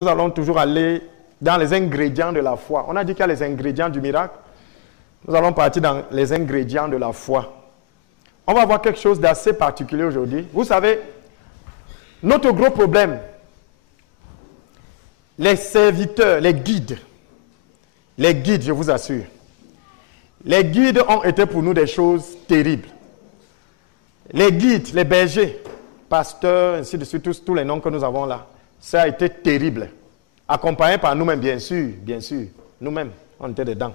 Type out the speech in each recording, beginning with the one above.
Nous allons toujours aller dans les ingrédients de la foi. On a dit qu'il y a les ingrédients du miracle. Nous allons partir dans les ingrédients de la foi. On va voir quelque chose d'assez particulier aujourd'hui. Vous savez, notre gros problème, les serviteurs, les guides, je vous assure, les guides ont été pour nous des choses terribles. Les guides, les bergers, pasteurs, ainsi de suite, tous les noms que nous avons là, ça a été terrible. Accompagné par nous-mêmes, bien sûr, nous-mêmes, on était dedans.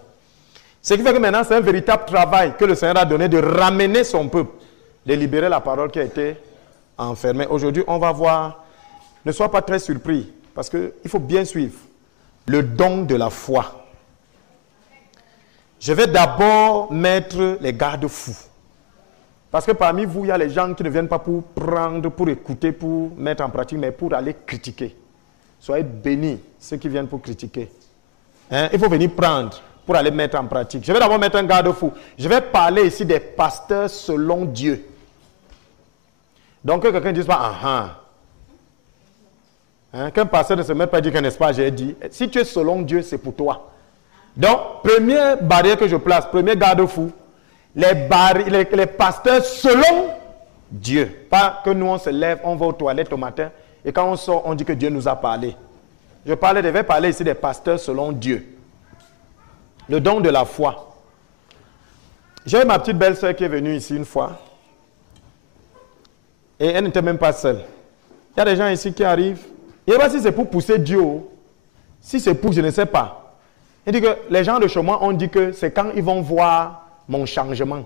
Ce qui fait que maintenant, c'est un véritable travail que le Seigneur a donné de ramener son peuple, de libérer la parole qui a été enfermée. Aujourd'hui, on va voir, ne sois pas très surpris, parce qu'il faut bien suivre le don de la foi. Je vais d'abord mettre les garde-fous. Parce que parmi vous, il y a les gens qui ne viennent pas pour prendre, pour écouter, pour mettre en pratique, mais pour aller critiquer. Soyez bénis, ceux qui viennent pour critiquer. Il faut venir prendre pour aller mettre en pratique. Je vais d'abord mettre un garde-fou. Je vais parler ici des pasteurs selon Dieu. Donc, que quelqu'un ne dise pas, qu'un pasteur ne se mette pas à dire que n'est-ce pas, j'ai dit. Si tu es selon Dieu, c'est pour toi. Donc, première barrière que je place, premier garde-fou, les pasteurs selon Dieu. Pas que nous, on se lève, on va aux toilettes au matin, et quand on sort, on dit que Dieu nous a parlé. Je vais parler ici des pasteurs selon Dieu. Le don de la foi. J'ai ma petite belle-sœur qui est venue ici une fois, et elle n'était même pas seule. Il y a des gens ici qui arrivent, je ne sais pas si c'est pour pousser Dieu, si c'est pour, je ne sais pas. Il dit que les gens de chez moi ont dit que c'est quand ils vont voir mon changement.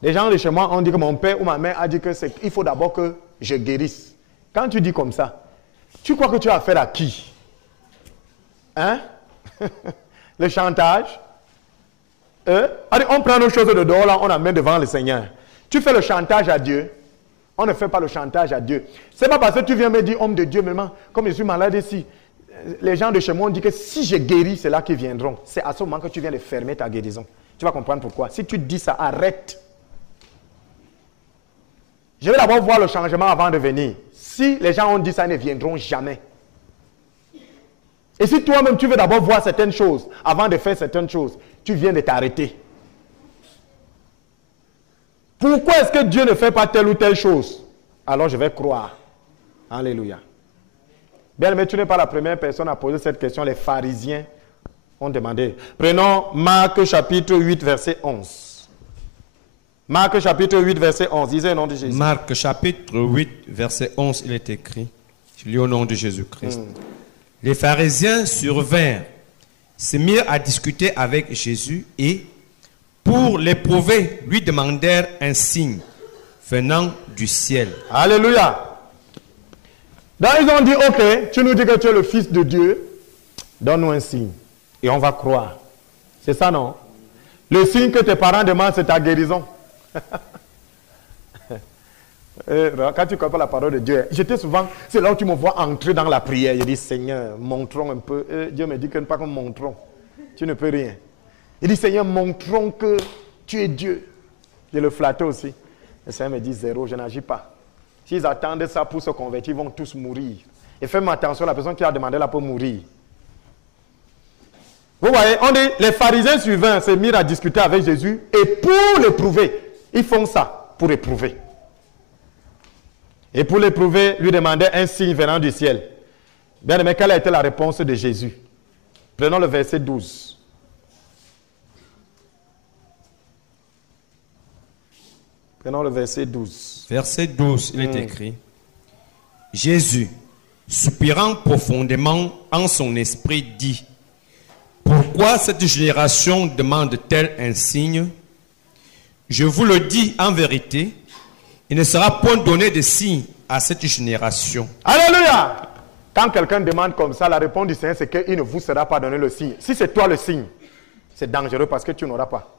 Les gens de chez moi ont dit que mon père ou ma mère a dit que il faut d'abord que je guérisse. Quand tu dis comme ça, tu crois que tu as affaire à qui? Le chantage. Allez, on prend nos choses de dehors là, on amène devant le Seigneur. Tu fais le chantage à Dieu. On ne fait pas le chantage à Dieu. C'est pas parce que tu viens me dire, homme de Dieu, maman, comme je suis malade ici, les gens de chez moi ont dit que si je guéris, c'est là qu'ils viendront. C'est à ce moment que tu viens de fermer ta guérison. Tu vas comprendre pourquoi. Si tu dis ça, arrête. Je vais d'abord voir le changement avant de venir. Si les gens ont dit ça, ils ne viendront jamais. Et si toi-même, tu veux d'abord voir certaines choses avant de faire certaines choses, tu viens de t'arrêter. Pourquoi est-ce que Dieu ne fait pas telle ou telle chose? Alors je vais croire. Alléluia. Bien, mais tu n'es pas la première personne à poser cette question. Les pharisiens ont demandé. Prenons Marc chapitre 8, verset 11. Marc chapitre 8, verset 11. Disez au nom de Jésus. Marc chapitre 8, verset 11, il est écrit. Je lis au nom de Jésus-Christ. Les pharisiens survinrent, se mirent à discuter avec Jésus et, pour l'éprouver, lui demandèrent un signe venant du ciel. Alléluia. Donc ils ont dit, ok, tu nous dis que tu es le Fils de Dieu, donne-nous un signe. Et on va croire. C'est ça, non? Le signe que tes parents demandent, c'est ta guérison. Quand tu comprends la parole de Dieu, j'étais souvent, c'est là où tu me vois entrer dans la prière. Je dis, Seigneur, montrons un peu. Dieu me dit que pas comme montrons. Tu ne peux rien. Il dit, Seigneur, montrons que tu es Dieu. Je le flattais aussi. Le Seigneur me dit, zéro, je n'agis pas. S'ils attendent ça pour se convertir, ils vont tous mourir. Et fais-moi attention, la personne qui a demandé là pour mourir. Vous voyez, on dit, les pharisiens suivants se mirent à discuter avec Jésus et pour l'éprouver, ils font ça pour éprouver. Et pour l'éprouver, lui demandaient un signe venant du ciel. Bien aimé, quelle a été la réponse de Jésus? Prenons le verset 12. Prenons le verset 12. Verset 12, il est écrit. Jésus, soupirant profondément en son esprit, dit, pourquoi cette génération demande-t-elle un signe? Je vous le dis en vérité, il ne sera point donné de signe à cette génération. Alléluia! Quand quelqu'un demande comme ça, la réponse du Seigneur, c'est qu'il ne vous sera pas donné le signe. Si c'est toi le signe, c'est dangereux parce que tu n'auras pas.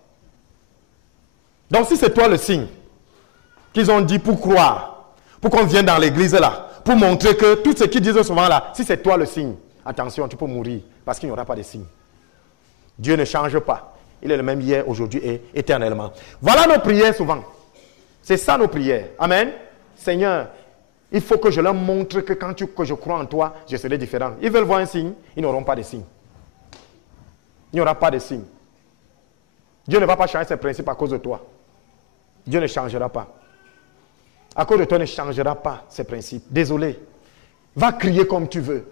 Donc si c'est toi le signe, qu'ils ont dit pour croire, pour qu'on vienne dans l'église là, pour montrer que tout ce qu'ils disent souvent là, si c'est toi le signe, attention, tu peux mourir parce qu'il n'y aura pas de signe. Dieu ne change pas. Il est le même hier, aujourd'hui et éternellement. Voilà nos prières souvent. C'est ça nos prières. Amen. Seigneur, Il faut que je leur montre que que je crois en toi, je serai différent. Ils veulent voir un signe, ils n'auront pas de signe. Il n'y aura pas de signe. Dieu ne va pas changer ses principes à cause de toi. Dieu ne changera pas. À cause de toi, il ne changera pas ses principes. Désolé. Va crier comme tu veux.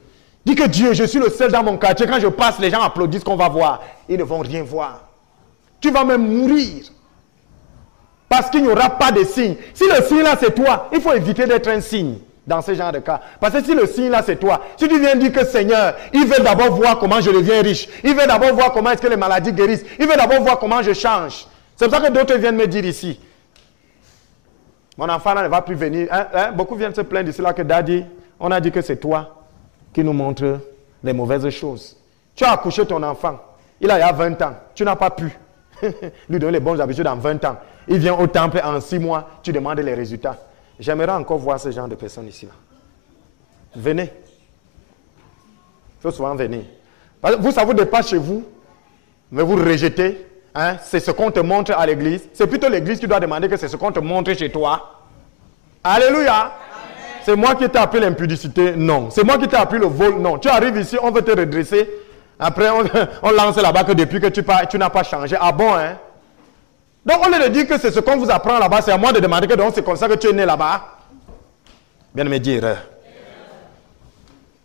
Dis que Dieu, je suis le seul dans mon quartier. Quand je passe, les gens applaudissent qu'on va voir. Ils ne vont rien voir. Tu vas même mourir. Parce qu'il n'y aura pas de signe. Si le signe là c'est toi, il faut éviter d'être un signe dans ce genre de cas. Parce que si le signe là c'est toi, si tu viens dire que Seigneur, il veut d'abord voir comment je deviens riche. Il veut d'abord voir comment est-ce que les maladies guérissent. Il veut d'abord voir comment je change. C'est pour ça que d'autres viennent me dire ici. Mon enfant là ne va plus venir. Beaucoup viennent se plaindre ici là que Daddy, on a dit que c'est toi qui nous montre les mauvaises choses. Tu as accouché ton enfant. Il a 20 ans. Tu n'as pas pu lui donner les bonnes habitudes en 20 ans. Il vient au temple en 6 mois. Tu demandes les résultats. J'aimerais encore voir ce genre de personnes ici. Là. Venez. Il faut souvent venir. Vous, ça vous dépasse chez vous, mais vous rejetez. Hein? C'est ce qu'on te montre à l'église. C'est plutôt l'église qui doit demander que c'est ce qu'on te montre chez toi. Alléluia. C'est moi qui t'ai appris l'impudicité? Non. C'est moi qui t'ai appris le vol? Non. Tu arrives ici, on veut te redresser. Après, on lance là-bas que depuis que tu n'as pas changé. Ah bon, hein? Donc, au lieu de dire que c'est ce qu'on vous apprend là-bas, c'est à moi de demander que donc c'est comme ça que tu es né là-bas. Bien me dire.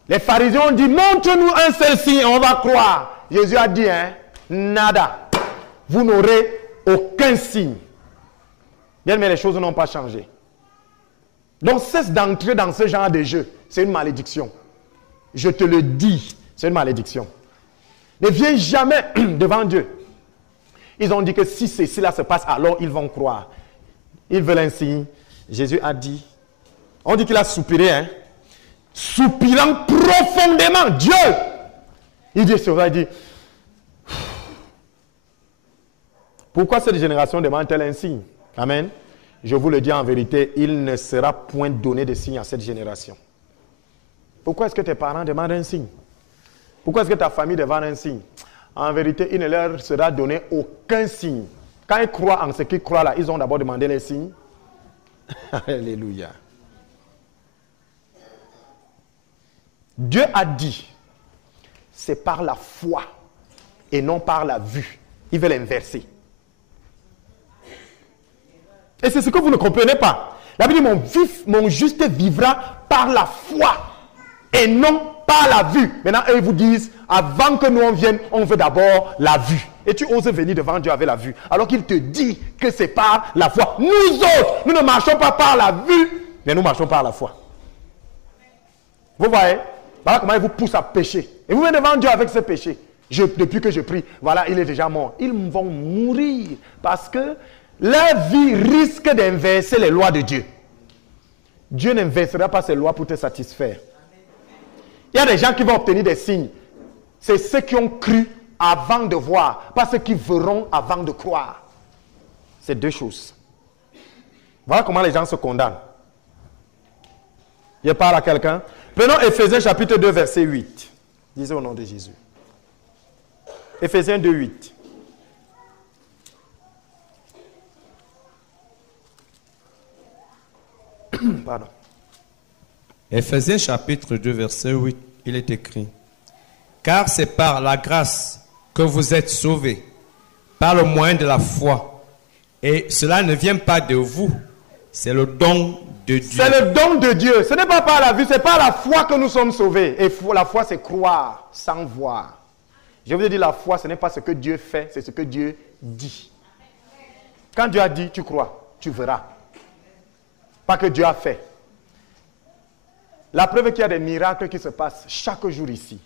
Les pharisiens ont dit, montre-nous un seul signe, on va croire. Jésus a dit, hein, nada. Vous n'aurez aucun signe. Bien, mais les choses n'ont pas changé. Donc, cesse d'entrer dans ce genre de jeu. C'est une malédiction. Je te le dis, c'est une malédiction. Ne viens jamais devant Dieu. Ils ont dit que si ceci-là se passe, alors ils vont croire. Ils veulent un signe. Jésus a dit, on dit qu'il a soupiré, hein? Soupirant profondément, Dieu. Il dit, c'est vrai, il dit, pourquoi cette génération demande-t-elle un signe? Amen. Je vous le dis en vérité, il ne sera point donné de signe à cette génération. Pourquoi est-ce que tes parents demandent un signe? Pourquoi est-ce que ta famille demande un signe? En vérité, il ne leur sera donné aucun signe. Quand ils croient en ce qu'ils croient là, ils ont d'abord demandé les signes. Alléluia. Dieu a dit, c'est par la foi et non par la vue. Il veut l'inverser. Et c'est ce que vous ne comprenez pas. La Bible dit, mon juste vivra par la foi et non par la vue. Maintenant, eux vous disent, avant que nous on vienne, on veut d'abord la vue. Et tu oses venir devant Dieu avec la vue. Alors qu'il te dit que c'est par la foi. Nous autres, nous ne marchons pas par la vue, mais nous marchons par la foi. Vous voyez? Voilà comment il vous pousse à pécher. Et vous venez devant Dieu avec ce péché. Depuis que je prie, voilà, il est déjà mort. Ils vont mourir parce que leur vie risque d'inverser les lois de Dieu. Dieu n'inversera pas ses lois pour te satisfaire. Il y a des gens qui vont obtenir des signes. C'est ceux qui ont cru avant de voir, pas ceux qui verront avant de croire. C'est deux choses. Voilà comment les gens se condamnent. Je parle à quelqu'un. Prenons Éphésiens chapitre 2, verset 8. Disez au nom de Jésus. Éphésiens 2, 8. Pardon. Éphésiens chapitre 2, verset 8, il est écrit: car c'est par la grâce que vous êtes sauvés, par le moyen de la foi. Et cela ne vient pas de vous, c'est le don de Dieu. C'est le don de Dieu. Ce n'est pas par la vue, c'est par la foi que nous sommes sauvés. Et la foi, c'est croire sans voir. Je vous ai dit, la foi, ce n'est pas ce que Dieu fait, c'est ce que Dieu dit. Quand Dieu a dit, tu crois, tu verras. Pas que Dieu a fait. La preuve qu'il y a des miracles qui se passent chaque jour ici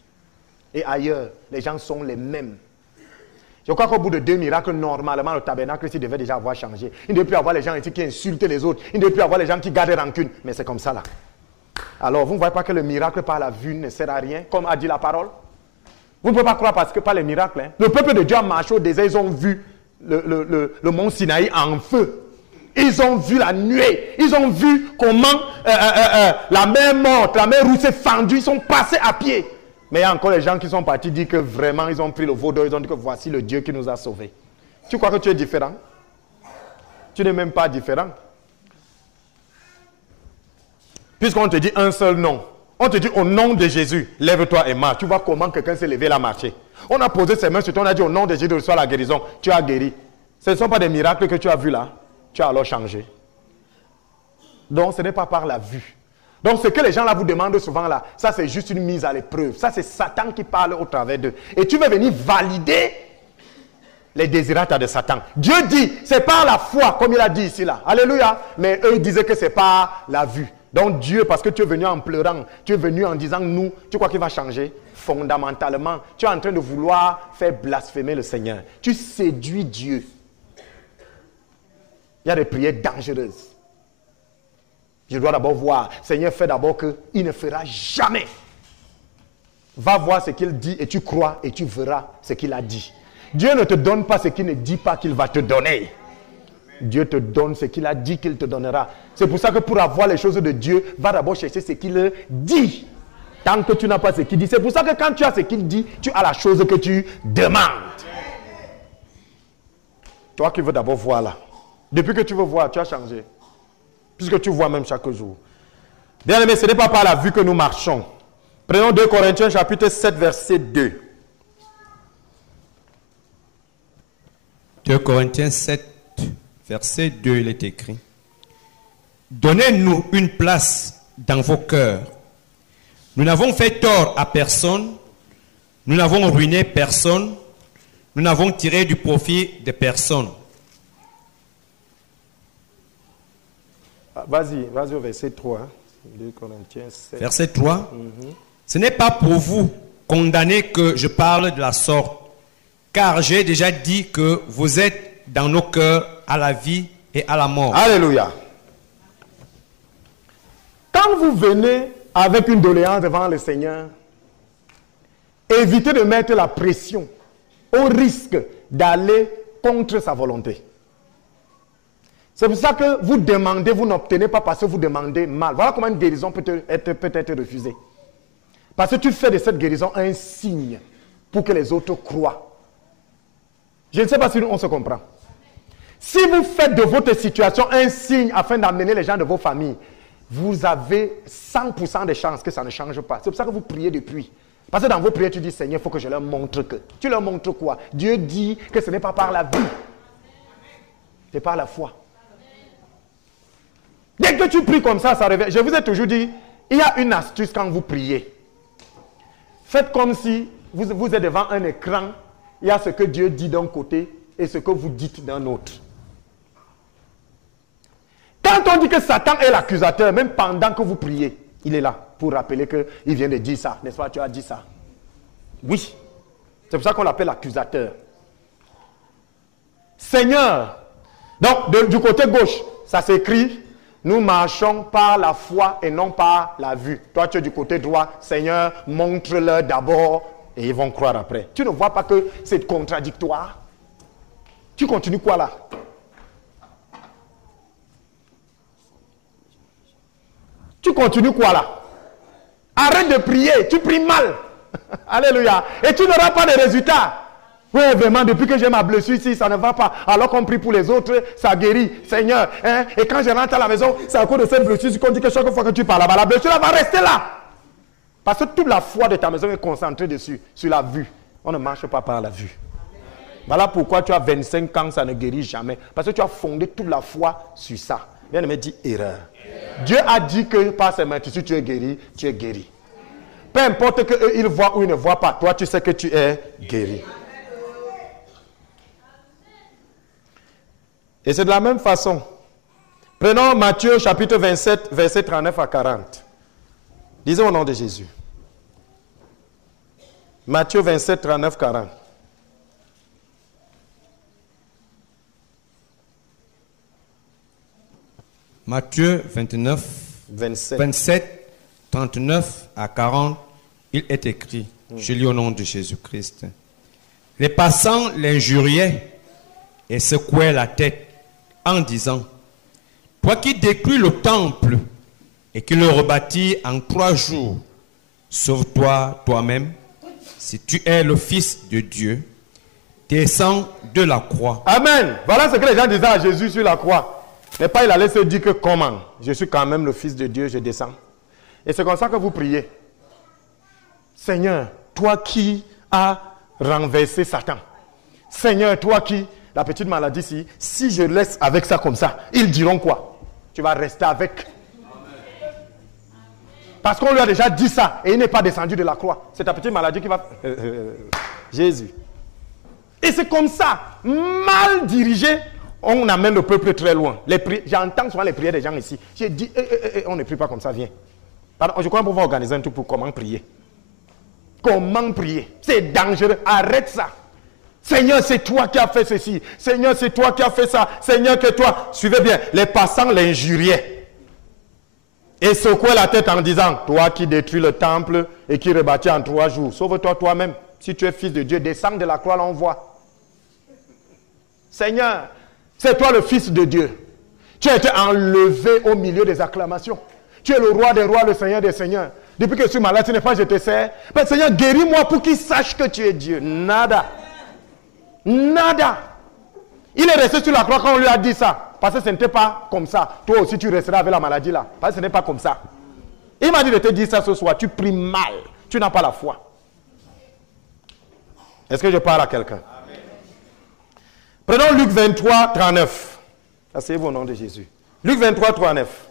et ailleurs, les gens sont les mêmes. Je crois qu'au bout de 2 miracles, normalement, le tabernacle ici devait déjà avoir changé. Il ne devait plus avoir les gens ici qui insultent les autres. Il ne devait plus avoir les gens qui gardent rancune. Mais c'est comme ça là. Alors, vous ne voyez pas que le miracle par la vue ne sert à rien, comme a dit la parole? Vous ne pouvez pas croire parce que par les miracles, hein, le peuple de Dieu a marché au désert, ils ont vu le mont Sinaï en feu. Ils ont vu la nuée. Ils ont vu comment la mer morte, la mer rouge s'est fendue. Ils sont passés à pied. Mais il y a encore les gens qui sont partis dire que vraiment ils ont pris le veau d'or. Ils ont dit que voici le Dieu qui nous a sauvés. Tu crois que tu es différent? Tu n'es même pas différent. Puisqu'on te dit un seul nom. On te dit au nom de Jésus, lève-toi et marche. Tu vois comment quelqu'un s'est levé, il a marché. On a posé ses mains sur toi, on a dit au nom de Jésus, reçois la guérison. Tu as guéri. Ce ne sont pas des miracles que tu as vus là. Tu as alors changé. Donc ce n'est pas par la vue. Donc ce que les gens là vous demandent souvent là, ça c'est juste une mise à l'épreuve. Ça c'est Satan qui parle au travers d'eux. Et tu veux venir valider les désirata de Satan. Dieu dit, c'est par la foi, comme il a dit ici là. Alléluia. Mais eux ils disaient que c'est par la vue. Donc Dieu, parce que tu es venu en pleurant, tu es venu en disant nous, tu crois qu'il va changer? Fondamentalement, tu es en train de vouloir faire blasphémer le Seigneur. Tu séduis Dieu. Il y a des prières dangereuses. Je dois d'abord voir. Seigneur, fais d'abord qu'il ne fera jamais. Va voir ce qu'il dit et tu crois et tu verras ce qu'il a dit. Dieu ne te donne pas ce qu'il ne dit pas qu'il va te donner. Dieu te donne ce qu'il a dit qu'il te donnera. C'est pour ça que pour avoir les choses de Dieu, va d'abord chercher ce qu'il dit. Tant que tu n'as pas ce qu'il dit. C'est pour ça que quand tu as ce qu'il dit, tu as la chose que tu demandes. Toi qui veux d'abord voir là. Depuis que tu veux voir, tu as changé. Puisque tu vois même chaque jour. Bien aimé, ce n'est pas par la vue que nous marchons. Prenons 2 Corinthiens chapitre 7 verset 2. 2 Corinthiens 7 verset 2, il est écrit. Donnez-nous une place dans vos cœurs. Nous n'avons fait tort à personne. Nous n'avons ruiné personne. Nous n'avons tiré du profit de personne. Vas-y au verset 3. 2 Corinthiens 7. Verset 3. Ce n'est pas pour vous condamner que je parle de la sorte, car j'ai déjà dit que vous êtes dans nos cœurs à la vie et à la mort. Alléluia. Quand vous venez avec une doléance devant le Seigneur, évitez de mettre la pression au risque d'aller contre sa volonté. C'est pour ça que vous demandez, vous n'obtenez pas parce que vous demandez mal. Voilà comment une guérison peut être refusée. Parce que tu fais de cette guérison un signe pour que les autres croient. Je ne sais pas si on se comprend. Si vous faites de votre situation un signe afin d'amener les gens de vos familles, vous avez 100% de chances que ça ne change pas. C'est pour ça que vous priez depuis. Parce que dans vos prières, tu dis, Seigneur, il faut que je leur montre que. Tu leur montres quoi? Dieu dit que ce n'est pas par la vue. C'est par la foi. Dès que tu pries comme ça, ça revient. Je vous ai toujours dit, il y a une astuce quand vous priez. Faites comme si vous êtes devant un écran. Il y a ce que Dieu dit d'un côté et ce que vous dites d'un autre. Quand on dit que Satan est l'accusateur, même pendant que vous priez, il est là pour rappeler qu'il vient de dire ça. N'est-ce pas? Tu as dit ça. Oui. C'est pour ça qu'on l'appelle l'accusateur. Seigneur. Donc, du côté gauche, ça s'écrit, nous marchons par la foi et non par la vue. Toi, tu es du côté droit. Seigneur, montre-leur d'abord et ils vont croire après. Tu ne vois pas que c'est contradictoire? Tu continues quoi là? Tu continues quoi là? Arrête de prier, tu pries mal. Alléluia. Et tu n'auras pas de résultats. Oui, vraiment, depuis que j'ai ma blessure ici, ça ne va pas. Alors qu'on prie pour les autres, ça guérit. Seigneur, hein? Et quand je rentre à la maison, c'est à cause de cette blessure qu'on dit que chaque fois que tu parles là-bas, la blessure va rester là. Parce que toute la foi de ta maison est concentrée dessus, sur la vue. On ne marche pas par la vue. Voilà pourquoi tu as 25 ans, ça ne guérit jamais. Parce que tu as fondé toute la foi sur ça. Bien aimé, dit erreur. Dieu a dit que par ses mains, si tu es guéri, tu es guéri. Peu importe qu'ils voient ou ils ne voient pas, toi tu sais que tu es guéri. Et c'est de la même façon. Prenons Matthieu chapitre 27, versets 39 à 40. Disons au nom de Jésus. Matthieu 27, 39, 40. Matthieu 29, 27, 39 à 40, il est écrit, je lis au nom de Jésus-Christ. Les passants l'injuriaient et secouaient la tête en disant, toi qui détruis le temple et qui le rebâtis en 3 jours, sauve-toi toi-même, si tu es le Fils de Dieu, descends de la croix. Amen. Voilà ce que les gens disaient à Jésus sur la croix. Mais pas il allait se dire que comment? Je suis quand même le Fils de Dieu, je descends. Et c'est comme ça que vous priez. Seigneur, toi qui as renversé Satan. Seigneur, toi qui... La petite maladie ici, si je laisse avec ça comme ça, ils diront quoi? Tu vas rester avec. Parce qu'on lui a déjà dit ça et il n'est pas descendu de la croix. C'est ta petite maladie qui va... Jésus. Et c'est comme ça, mal dirigé, on amène le peuple très loin. J'entends souvent les prières des gens ici. J'ai dit, on ne prie pas comme ça, viens. Pardon, je crois qu'on va organiser un truc pour comment prier. Comment prier? C'est dangereux, arrête ça. Seigneur, c'est toi qui as fait ceci. Seigneur, c'est toi qui as fait ça. Seigneur, que toi. Suivez bien, les passants l'injuriaient. Et secouaient la tête en disant, toi qui détruis le temple et qui rebâtis en 3 jours, sauve-toi toi-même. Si tu es fils de Dieu, descends de la croix, là on voit. Seigneur, c'est toi le fils de Dieu. Tu as été enlevé au milieu des acclamations. Tu es le roi des rois, le Seigneur des seigneurs. Depuis que je suis malade, ce n'est pas je te sers. Mais Seigneur, guéris-moi pour qu'il sache que tu es Dieu. Nada. Nada. Il est resté sur la croix quand on lui a dit ça. Parce que ce n'était pas comme ça. Toi aussi, tu resteras avec la maladie là. Parce que ce n'est pas comme ça. Il m'a dit de te dire ça ce soir. Tu pries mal. Tu n'as pas la foi. Est-ce que je parle à quelqu'un? Prenons Luc 23, 39. Asseyez-vous au nom de Jésus. Luc 23, 39.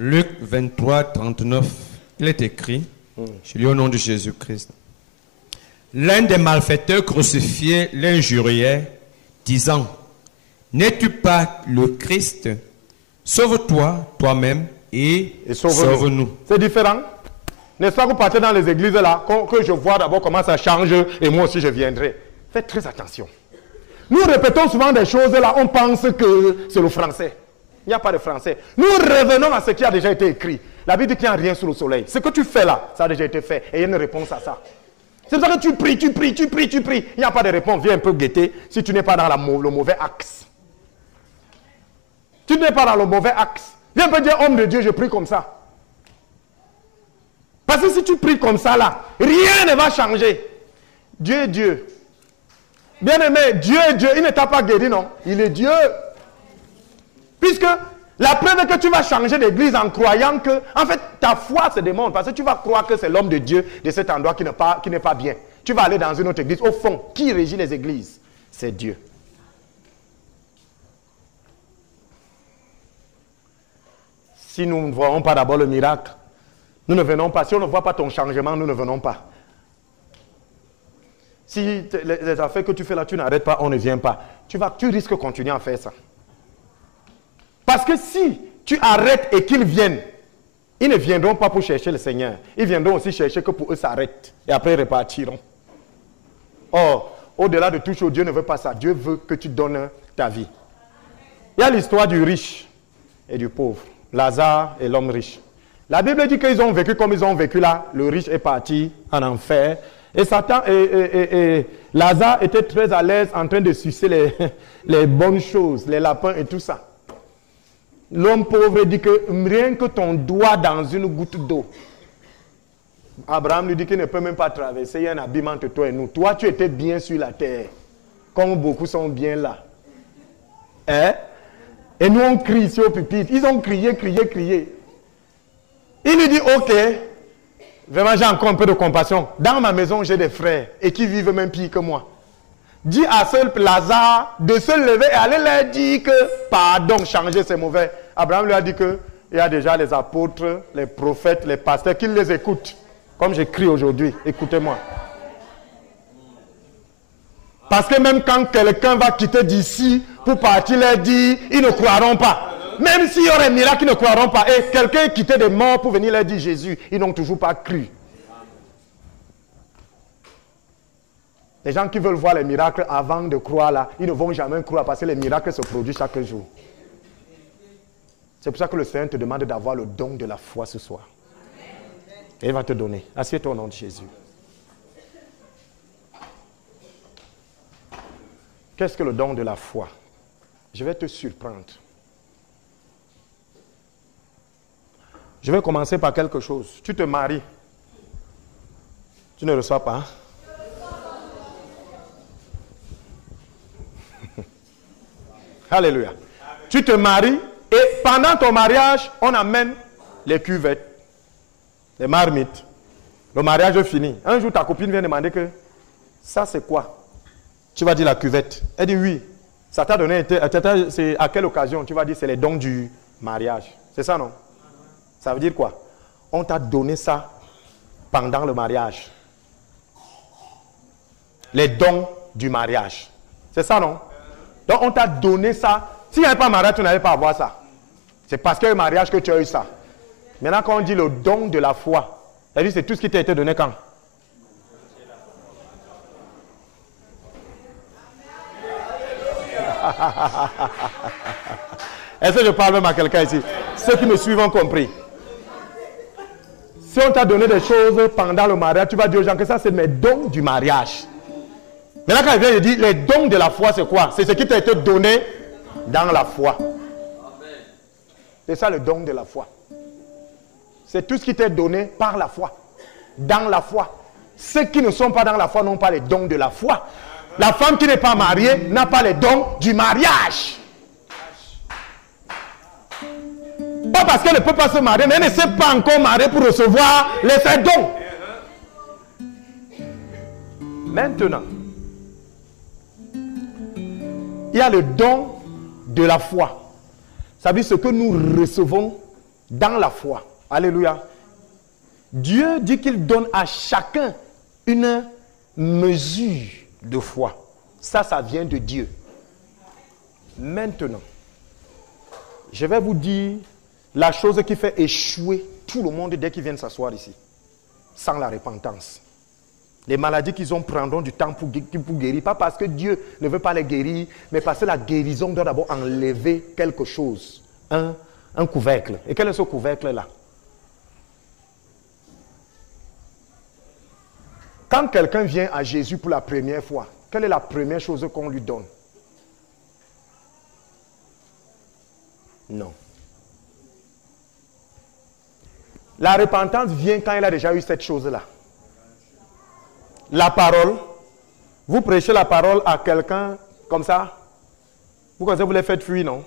Luc 23, 39, il est écrit, je lis au nom de Jésus-Christ. L'un des malfaiteurs crucifiés l'injuriait, disant, n'es-tu pas le Christ? Sauve-toi toi-même et sauve-nous. C'est différent. N'est-ce pas que vous partez dans les églises là, que je vois d'abord comment ça change et moi aussi je viendrai. Faites très attention. Nous répétons souvent des choses là, on pense que c'est le français. Il n'y a pas de français. Nous revenons à ce qui a déjà été écrit. La Bible dit qu'il n'y a rien sous le soleil. Ce que tu fais là, ça a déjà été fait. Et il y a une réponse à ça. C'est pour ça que tu pries. Il n'y a pas de réponse. Viens un peu guetter si tu n'es pas dans le mauvais axe. Tu n'es pas dans le mauvais axe. Viens un peu dire, homme de Dieu, je prie comme ça. Parce que si tu pries comme ça là, rien ne va changer. Dieu est Dieu. Bien-aimé, Dieu est Dieu. Il ne t'a pas guéri, non? Il est Dieu. Puisque la preuve est que tu vas changer d'église en croyant que, en fait, ta foi se démontre. Parce que tu vas croire que c'est l'homme de Dieu de cet endroit qui n'est pas bien. Tu vas aller dans une autre église. Au fond, qui régit les églises? C'est Dieu. Si nous ne voyons pas d'abord le miracle, nous ne venons pas. Si on ne voit pas ton changement, nous ne venons pas. Si les affaires que tu fais là, tu n'arrêtes pas, on ne vient pas. Tu risques de continuer à faire ça. Parce que si tu arrêtes et qu'ils viennent, ils ne viendront pas pour chercher le Seigneur. Ils viendront aussi chercher que pour eux s'arrête. Et après ils repartiront. Or, au-delà de toute chose, Dieu ne veut pas ça. Dieu veut que tu donnes ta vie. Il y a l'histoire du riche et du pauvre. Lazare et l'homme riche. La Bible dit qu'ils ont vécu comme ils ont vécu là. Le riche est parti en enfer. Et Satan et Lazare étaient très à l'aise en train de sucer les bonnes choses, les lapins et tout ça. L'homme pauvre dit que rien que ton doigt dans une goutte d'eau. Abraham lui dit qu'il ne peut même pas traverser. Il y a un abîme entre toi et nous. Toi, tu étais bien sur la terre. Comme beaucoup sont bien là. Hein? Et nous, on crie ici au pupitre. Ils ont crié. Il lui dit, ok, vraiment j'ai encore un peu de compassion. Dans ma maison, j'ai des frères et qui vivent même pire que moi. Dis à ce Lazare de se lever et aller leur dire que, pardon, changer c'est mauvais. Abraham lui a dit qu'il y a déjà les apôtres, les prophètes, les pasteurs, qu'ils les écoutent. Comme j'écris aujourd'hui, écoutez-moi. Parce que même quand quelqu'un va quitter d'ici pour partir leur dire, ils ne croiront pas. Même s'il y aurait un miracle, ils ne croiront pas. Et quelqu'un est quitté des morts pour venir leur dire Jésus, ils n'ont toujours pas cru. Les gens qui veulent voir les miracles avant de croire là, ils ne vont jamais croire parce que les miracles se produisent chaque jour. C'est pour ça que le Seigneur te demande d'avoir le don de la foi ce soir. Et il va te donner. Assieds-toi au nom de Jésus. Qu'est-ce que le don de la foi? Je vais te surprendre. Je vais commencer par quelque chose. Tu te maries. Tu ne reçois pas. Alléluia. Tu te maries et pendant ton mariage, on amène les cuvettes, les marmites. Le mariage est fini. Un jour, ta copine vient demander que ça, c'est quoi? Tu vas dire la cuvette. Elle dit oui. Ça t'a donné, c'est à quelle occasion? Tu vas dire c'est les dons du mariage. C'est ça, non? Ça veut dire quoi? On t'a donné ça pendant le mariage. Les dons du mariage. C'est ça, non? Donc, on t'a donné ça. S'il n'y avait pas mariage, tu n'allais pas avoir ça. C'est parce qu'il y a eu mariage que tu as eu ça. Maintenant, quand on dit le don de la foi, c'est-à-dire c'est tout ce qui t'a été donné quand? Est-ce que je parle même à quelqu'un ici? Ceux qui me suivent ont compris. Si on t'a donné des choses pendant le mariage, tu vas dire aux gens que ça c'est mes dons du mariage. Maintenant quand il vient, il dit les dons de la foi c'est quoi? C'est ce qui t'a été donné dans la foi. C'est ça le don de la foi. C'est tout ce qui t'est donné par la foi. Dans la foi. Ceux qui ne sont pas dans la foi n'ont pas les dons de la foi. La femme qui n'est pas mariée n'a pas les dons du mariage. Pas parce qu'elle ne peut pas se marier, mais elle ne s'est pas encore mariée pour recevoir les faits dons. Maintenant, il y a le don de la foi. Ça veut dire ce que nous recevons dans la foi. Alléluia. Dieu dit qu'il donne à chacun une mesure de foi. Ça vient de Dieu. Maintenant, je vais vous dire la chose qui fait échouer tout le monde dès qu'ils viennent s'asseoir ici. Sans la repentance. Les maladies qu'ils ont prendront du temps pour guérir. Pas parce que Dieu ne veut pas les guérir, mais parce que la guérison doit d'abord enlever quelque chose. Un couvercle. Et quel est ce couvercle-là? Quand quelqu'un vient à Jésus pour la première fois, quelle est la première chose qu'on lui donne? Non. La repentance vient quand il a déjà eu cette chose-là. La parole, vous prêchez la parole à quelqu'un comme ça, vous pensez que vous les faites fuir, non?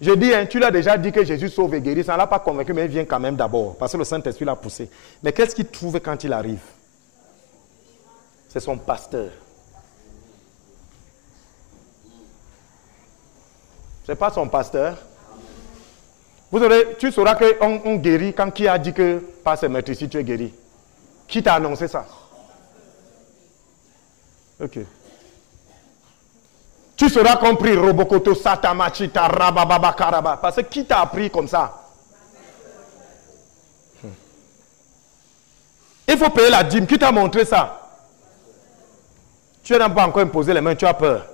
Je dis, tu l'as déjà dit que Jésus sauve et guérit, ça ne l'a pas convaincu, mais il vient quand même d'abord, parce que le Saint-Esprit l'a poussé. Mais qu'est-ce qu'il trouve quand il arrive? C'est son pasteur. Ce n'est pas son pasteur. Tu sauras qu'on guérit quand qui a dit que par ce meurtrissures tu es guéri. Qui t'a annoncé ça? Ok. Tu sauras qu'on prie Robokoto Satamachita Rabababa Karaba. Parce que qui t'a appris comme ça? Il faut payer la dîme. Qui t'a montré ça? Tu n'as pas encore imposé les mains, tu as peur.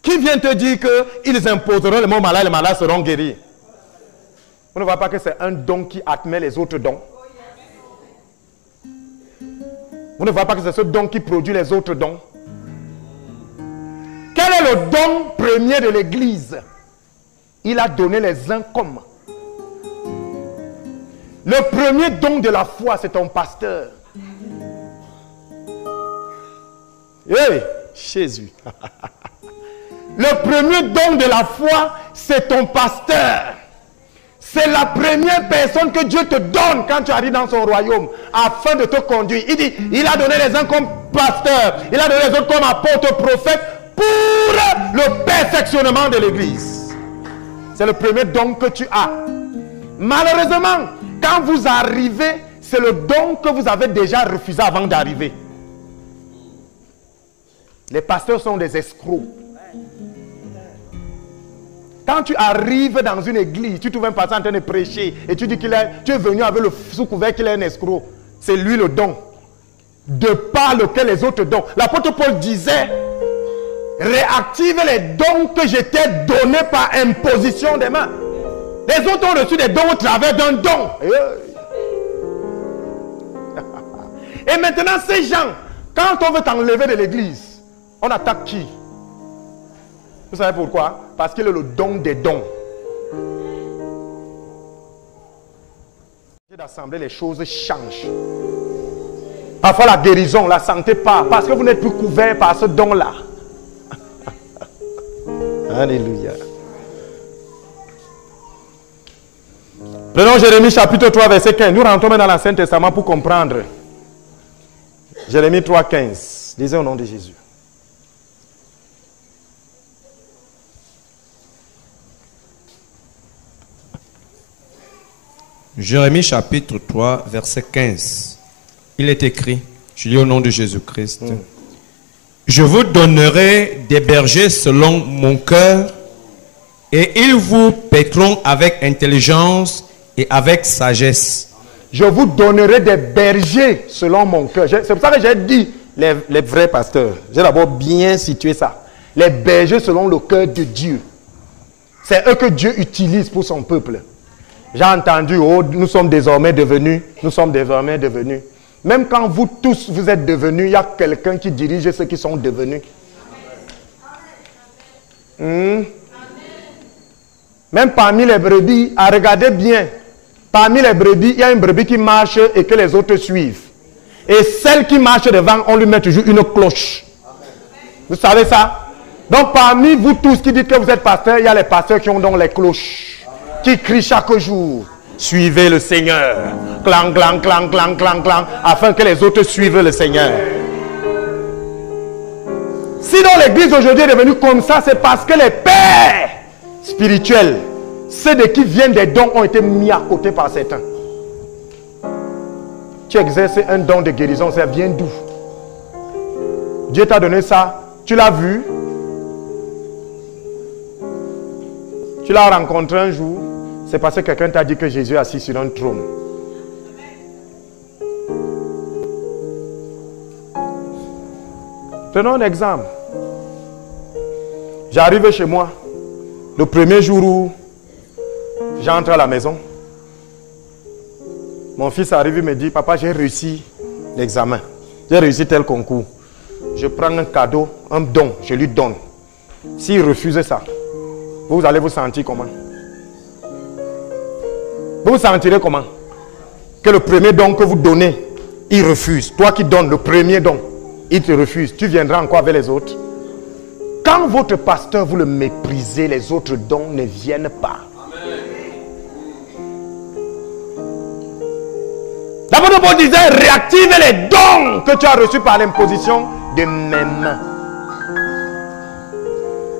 Qui vient te dire qu'ils imposeront les mots malades, les malades seront guéris? Vous ne voyez pas que c'est un don qui admet les autres dons? Vous ne voyez pas que c'est ce don qui produit les autres dons? Quel est le don premier de l'Église? Il a donné les uns comme. Le premier don de la foi, c'est ton pasteur. Hey, Jésus. Le premier don de la foi, c'est ton pasteur. C'est la première personne que Dieu te donne quand tu arrives dans son royaume afin de te conduire. Il dit, il a donné les uns comme pasteurs, il a donné les autres comme apôtres, prophètes pour le perfectionnement de l'Église. C'est le premier don que tu as. Malheureusement, quand vous arrivez, c'est le don que vous avez déjà refusé avant d'arriver. Les pasteurs sont des escrocs. Quand tu arrives dans une église, tu trouves un pasteur en train de prêcher et tu dis tu es venu avec le sous-couvert qu'il est un escroc. C'est lui le don. De par lequel les autres dons. L'apôtre Paul disait, réactive les dons que je t'ai donnés par imposition des mains. Les autres ont reçu des dons au travers d'un don. Et maintenant ces gens, quand on veut t'enlever de l'église, on attaque qui? Vous savez pourquoi? Parce qu'il est le don des dons. D'assembler les choses changent. Parfois la guérison, la santé part. Parce que vous n'êtes plus couvert par ce don-là. Alléluia. Prenons Jérémie chapitre 3, verset 15. Nous rentrons dans l'Ancien Testament pour comprendre. Jérémie 3, 15. Lisez au nom de Jésus. Jérémie chapitre 3, verset 15. Il est écrit, je lis au nom de Jésus-Christ. Je vous donnerai des bergers selon mon cœur, et ils vous paîtront avec intelligence et avec sagesse. Je vous donnerai des bergers selon mon cœur. C'est pour ça que j'ai dit les vrais pasteurs. J'ai d'abord bien situé ça. Les bergers selon le cœur de Dieu. C'est eux que Dieu utilise pour son peuple. J'ai entendu, oh, nous sommes désormais devenus. Même quand vous tous vous êtes devenus, il y a quelqu'un qui dirige ceux qui sont devenus. Même parmi les brebis, regardez bien. Parmi les brebis, il y a une brebis qui marche et que les autres suivent. Et celle qui marche devant, on lui met toujours une cloche. Vous savez ça? Donc parmi vous tous qui dites que vous êtes pasteurs, il y a les pasteurs qui ont donc les cloches. Qui crient chaque jour. Suivez le Seigneur. Clang, clang, clang, clang, clang, clang. Afin que les autres suivent le Seigneur. Si donc l'église aujourd'hui est devenue comme ça, c'est parce que les pères spirituels, ceux de qui viennent des dons, ont été mis à côté par certains. Tu exerces un don de guérison, ça vient d'où? Dieu t'a donné ça, tu l'as vu, tu l'as rencontré un jour, c'est parce que quelqu'un t'a dit que Jésus est assis sur un trône. Prenons un exemple. J'arrive chez moi, le premier jour où j'entre à la maison, mon fils arrive et me dit, papa, j'ai réussi l'examen, j'ai réussi tel concours. Je prends un cadeau, un don, je lui donne. S'il refuse ça, vous allez vous sentir comment? Vous vous sentirez comment? Que le premier don que vous donnez, il refuse. Toi qui donnes le premier don, il te refuse. Tu viendras encore avec les autres. Quand votre pasteur vous le méprisez, les autres dons ne viennent pas. D'abord, on disait réactive les dons que tu as reçus par l'imposition de mes mains.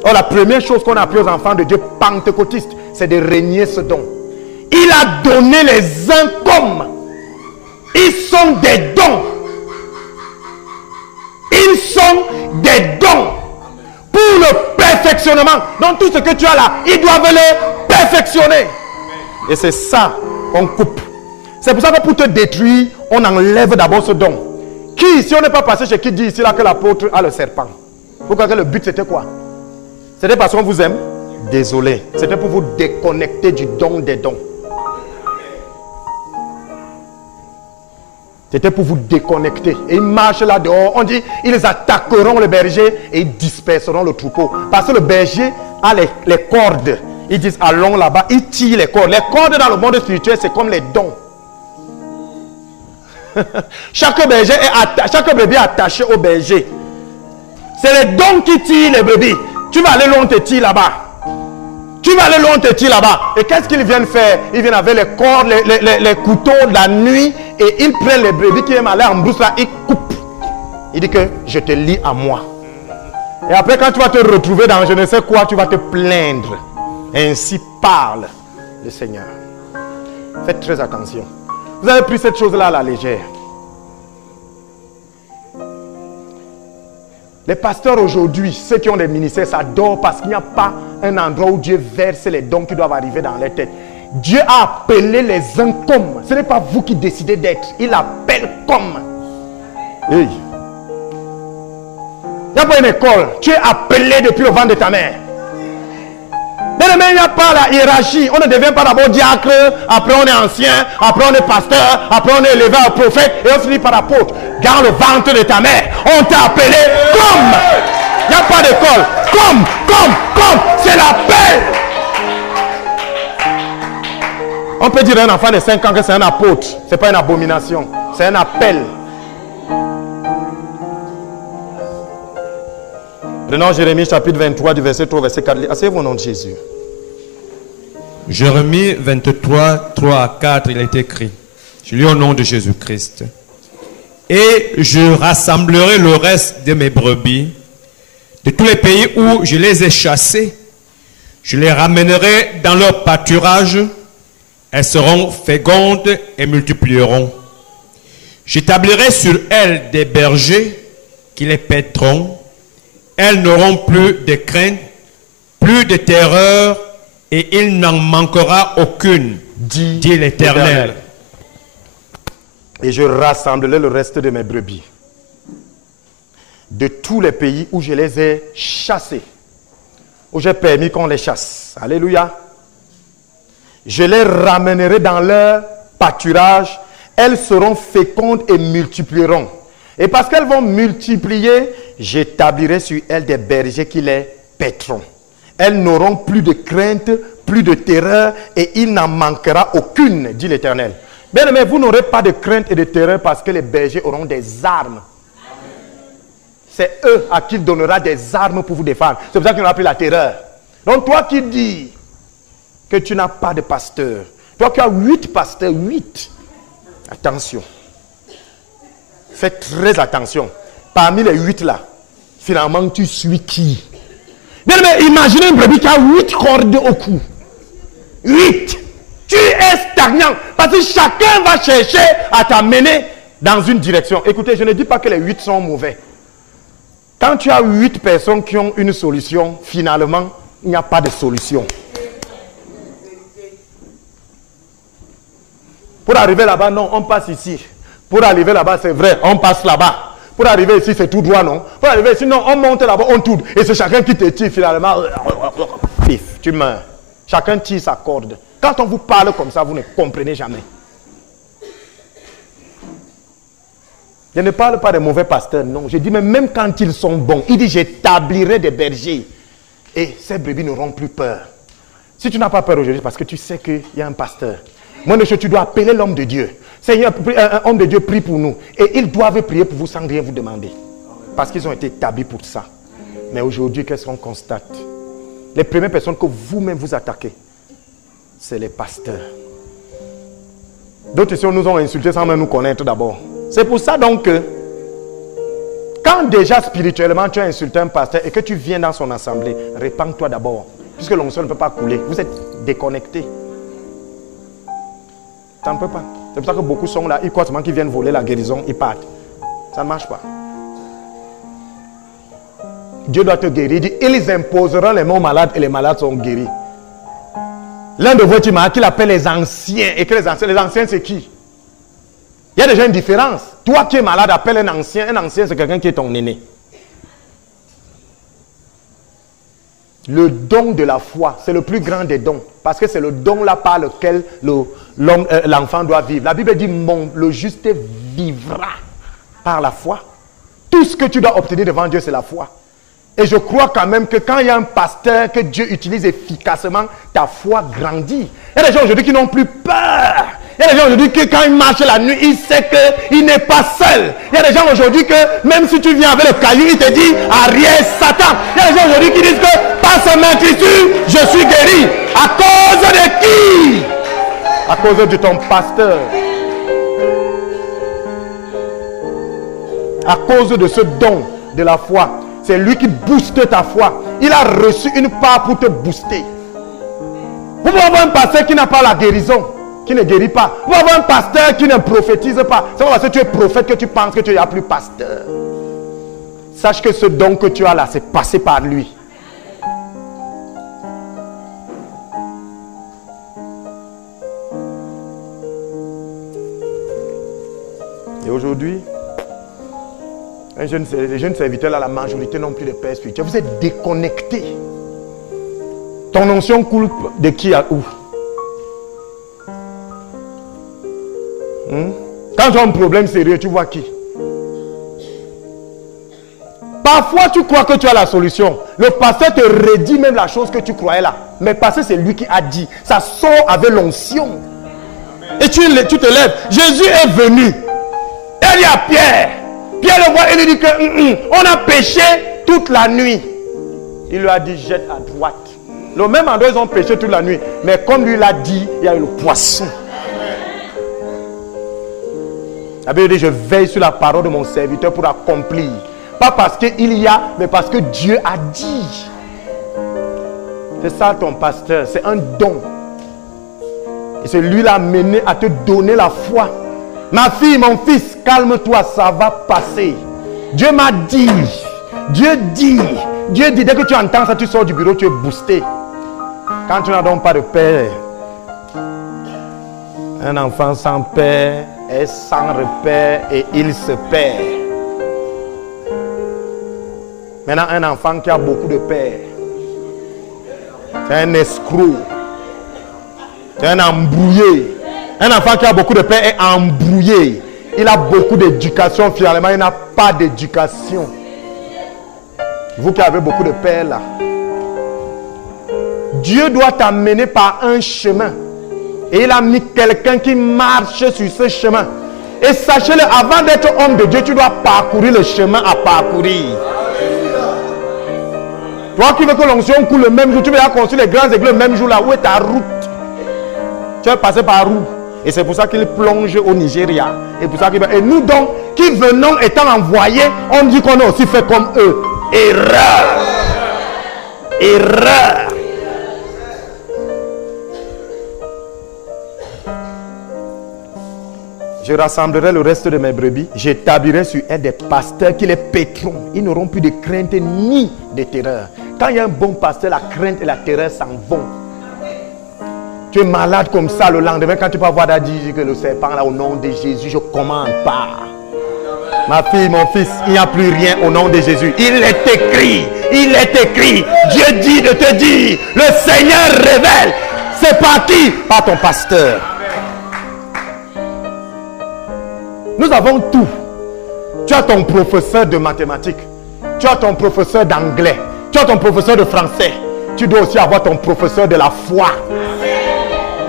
Oh, la première chose qu'on a appris aux enfants de Dieu pentecôtistes, c'est de régner ce don. Il a donné les uns comme. Ils sont des dons. Ils sont des dons pour le perfectionnement. Donc tout ce que tu as là, ils doivent le perfectionner. Et c'est ça qu'on coupe. C'est pour ça que pour te détruire, on enlève d'abord ce don. Qui, si on n'est pas passé chez qui dit ici là que l'apôtre a le serpent? Vous croyez que le but c'était quoi? C'était parce qu'on vous aime? Désolé. C'était pour vous déconnecter du don des dons. C'était pour vous déconnecter. Et ils marchent là dehors. On dit, ils attaqueront le berger et ils disperseront le troupeau. Parce que le berger a les cordes. Ils disent, allons là-bas. Ils tirent les cordes. Les cordes dans le monde spirituel, c'est comme les dons. Chaque brebis est attaché au berger. C'est les dons qui tirent les brebis. Tu vas aller loin, on te tire là-bas. Tu vas aller loin, on te tire là-bas. Et qu'est-ce qu'ils viennent faire? Ils viennent avec les cordes, les couteaux de la nuit. Et ils prennent les brebis qui aiment aller en brousse là. Ils coupent. Il dit que je te lie à moi. Et après quand tu vas te retrouver dans je ne sais quoi, tu vas te plaindre. Ainsi parle le Seigneur. Faites très attention. Vous avez pris cette chose-là à la légère. Les pasteurs aujourd'hui, ceux qui ont des ministères, ça dort parce qu'il n'y a pas un endroit où Dieu verse les dons qui doivent arriver dans les têtes. Dieu a appelé les uns comme. Ce n'est pas vous qui décidez d'être. Il appelle comme. Hey. Il n'y a pas une école. Tu es appelé depuis le ventre de ta mère. Mais il n'y a pas la hiérarchie. On ne devient pas d'abord diacre, après on est ancien, après on est pasteur, après on est élevé au prophète et on finit par apôtre. Dans le ventre de ta mère, on t'a appelé comme. Il n'y a pas d'école. Comme. C'est l'appel. On peut dire à un enfant de 5 ans que c'est un apôtre. Ce n'est pas une abomination. C'est un appel. Prenons Jérémie chapitre 23 du verset 3 au verset 4. Asseyez-vous au nom de Jésus. Jérémie 23, 3 à 4, il est écrit. Je lis au nom de Jésus-Christ. Et je rassemblerai le reste de mes brebis de tous les pays où je les ai chassées. Je les ramènerai dans leur pâturage. Elles seront fécondes et multiplieront. J'établirai sur elles des bergers qui les paîtront. Elles n'auront plus de crainte, plus de terreur, et il n'en manquera aucune, dit l'Éternel. Et je rassemblerai le reste de mes brebis de tous les pays où je les ai chassés, où j'ai permis qu'on les chasse. Alléluia. Je les ramènerai dans leur pâturage. Elles seront fécondes et multiplieront. Et parce qu'elles vont multiplier, j'établirai sur elles des bergers qui les paîtront. Elles n'auront plus de crainte, plus de terreur, et il n'en manquera aucune, dit l'Éternel. Bien aimé, vous n'aurez pas de crainte et de terreur parce que les bergers auront des armes. C'est eux à qui il donnera des armes pour vous défendre. C'est pour ça qu'il aura pris la terreur. Donc toi qui dis que tu n'as pas de pasteur, toi qui as 8 pasteurs, 8, attention. Fais très attention. Parmi les 8 là, finalement tu suis qui? Bien aimé, imaginez une brebis qui a 8 cordes au cou. 8. Tu es stagnant. Parce que chacun va chercher à t'amener dans une direction. Écoutez, je ne dis pas que les 8 sont mauvais. Quand tu as 8 personnes qui ont une solution, finalement, il n'y a pas de solution. Pour arriver là-bas, non, on passe ici. Pour arriver là-bas, c'est vrai, on passe là-bas. Pour arriver ici, c'est tout droit, non? Pour arriver ici, non, on monte là-bas, on tourne. Et c'est chacun qui te tire, finalement. Pif, tu meurs. Chacun tire sa corde. Quand on vous parle comme ça, vous ne comprenez jamais. Je ne parle pas des mauvais pasteurs, non. Je dis, mais même quand ils sont bons, il dit, j'établirai des bergers. Et ces brebis n'auront plus peur. Si tu n'as pas peur aujourd'hui, parce que tu sais qu'il y a un pasteur. Moi, tu dois appeler l'homme de Dieu. Seigneur, un homme de Dieu prie pour nous. Et ils doivent prier pour vous sans rien vous demander. Parce qu'ils ont été établis pour ça. Mais aujourd'hui, qu'est-ce qu'on constate? Les premières personnes que vous-même vous attaquez, c'est les pasteurs. D'autres ici nous ont insultés sans même nous connaître d'abord. C'est pour ça donc que quand déjà spirituellement tu as insulté un pasteur et que tu viens dans son assemblée, répands-toi d'abord. Puisque l'onction ne peut pas couler. Vous êtes déconnectés. Ça ne peut pas. C'est pour ça que beaucoup sont là, ils croient seulement qu'ils viennent voler la guérison, ils partent. Ça ne marche pas. Dieu doit te guérir. Il dit, ils imposeront les mains aux malades et les malades sont guéris. L'un de vous, qu'il appelle les anciens. Et que les anciens c'est qui? Il y a déjà une différence. Toi qui es malade, appelle un ancien. Un ancien, c'est quelqu'un qui est ton aîné. Le don de la foi, c'est le plus grand des dons. Parce que c'est le don là par lequel l'enfant doit vivre. La Bible dit, le juste vivra par la foi. Tout ce que tu dois obtenir devant Dieu, c'est la foi. Et je crois quand même que quand il y a un pasteur que Dieu utilise efficacement, ta foi grandit. Il y a des gens aujourd'hui qui n'ont plus peur. Il y a des gens aujourd'hui qui, quand ils marchent la nuit, ils savent qu'il n'est pas seul. Il y a des gens aujourd'hui que, même si tu viens avec le caillou, il te dit, arrière Satan. Il y a des gens aujourd'hui qui disent que, par sa maîtrise, je suis guéri. À cause de qui? À cause de ton pasteur. À cause de ce don de la foi. C'est lui qui booste ta foi. Il a reçu une part pour te booster. Vous pouvez avoir un pasteur qui n'a pas la guérison, qui ne guérit pas. Vous pouvez avoir un pasteur qui ne prophétise pas. C'est pas parce que tu es prophète que tu penses que tu n'es plus pasteur. Sache que ce don que tu as là, c'est passé par lui. Et aujourd'hui, les jeunes serviteurs, là, la majorité n'ont plus de père spirituel. Vous êtes déconnectés. Ton onction coule de qui à où? Quand tu as un problème sérieux, tu vois qui? Parfois, tu crois que tu as la solution. Le pasteur te redit même la chose que tu croyais là. Mais parce que c'est lui qui a dit. Ça sort avec l'onction. Et tu te lèves. Jésus est venu. Il y a Pierre. Pierre le voit et lui dit que on a péché toute la nuit. Il lui a dit, jette à droite. Le même endroit, ils ont pêché toute la nuit. Mais comme lui l'a dit, il y a eu le poisson. La Bible dit, je veille sur la parole de mon serviteur pour accomplir. Pas parce qu'il y a, mais parce que Dieu a dit. C'est ça ton pasteur, c'est un don. Et c'est lui l'a amené à te donner la foi. Ma fille, mon fils, calme-toi, ça va passer. Dieu m'a dit, Dieu dit, dès que tu entends ça, tu sors du bureau, tu es boosté. Quand tu n'as donc pas de père, un enfant sans père est sans repère et il se perd. Maintenant, un enfant qui a beaucoup de père, c'est un escroc, c'est un embrouillé. Un enfant qui a beaucoup de père est embrouillé. Il a beaucoup d'éducation, finalement, il n'a pas d'éducation. Vous qui avez beaucoup de père là, Dieu doit t'amener par un chemin. Et il a mis quelqu'un qui marche sur ce chemin. Et sachez-le, avant d'être homme de Dieu, tu dois parcourir le chemin à parcourir. Toi qui veux que l'onction coule le même jour, tu veux construire les grands églises le même jour là, où est ta route? Tu vas passer par où? Et c'est pour ça qu'il plonge au Nigeria. Et nous donc, qui venons étant envoyés, on dit qu'on a aussi fait comme eux. Erreur. Erreur. Je rassemblerai le reste de mes brebis. J'établirai sur elles des pasteurs qui les paîtront. Ils n'auront plus de crainte ni de terreur. Quand il y a un bon pasteur, la crainte et la terreur s'en vont. Tu es malade comme ça le lendemain, quand tu vas voir Daddy que le serpent là, au nom de Jésus, je commande pas. Ma fille, mon fils, il n'y a plus rien au nom de Jésus. Il est écrit, Dieu dit de te dire, le Seigneur révèle. C'est par qui? Par ton pasteur. Nous avons tout. Tu as ton professeur de mathématiques, tu as ton professeur d'anglais, tu as ton professeur de français. Tu dois aussi avoir ton professeur de la foi.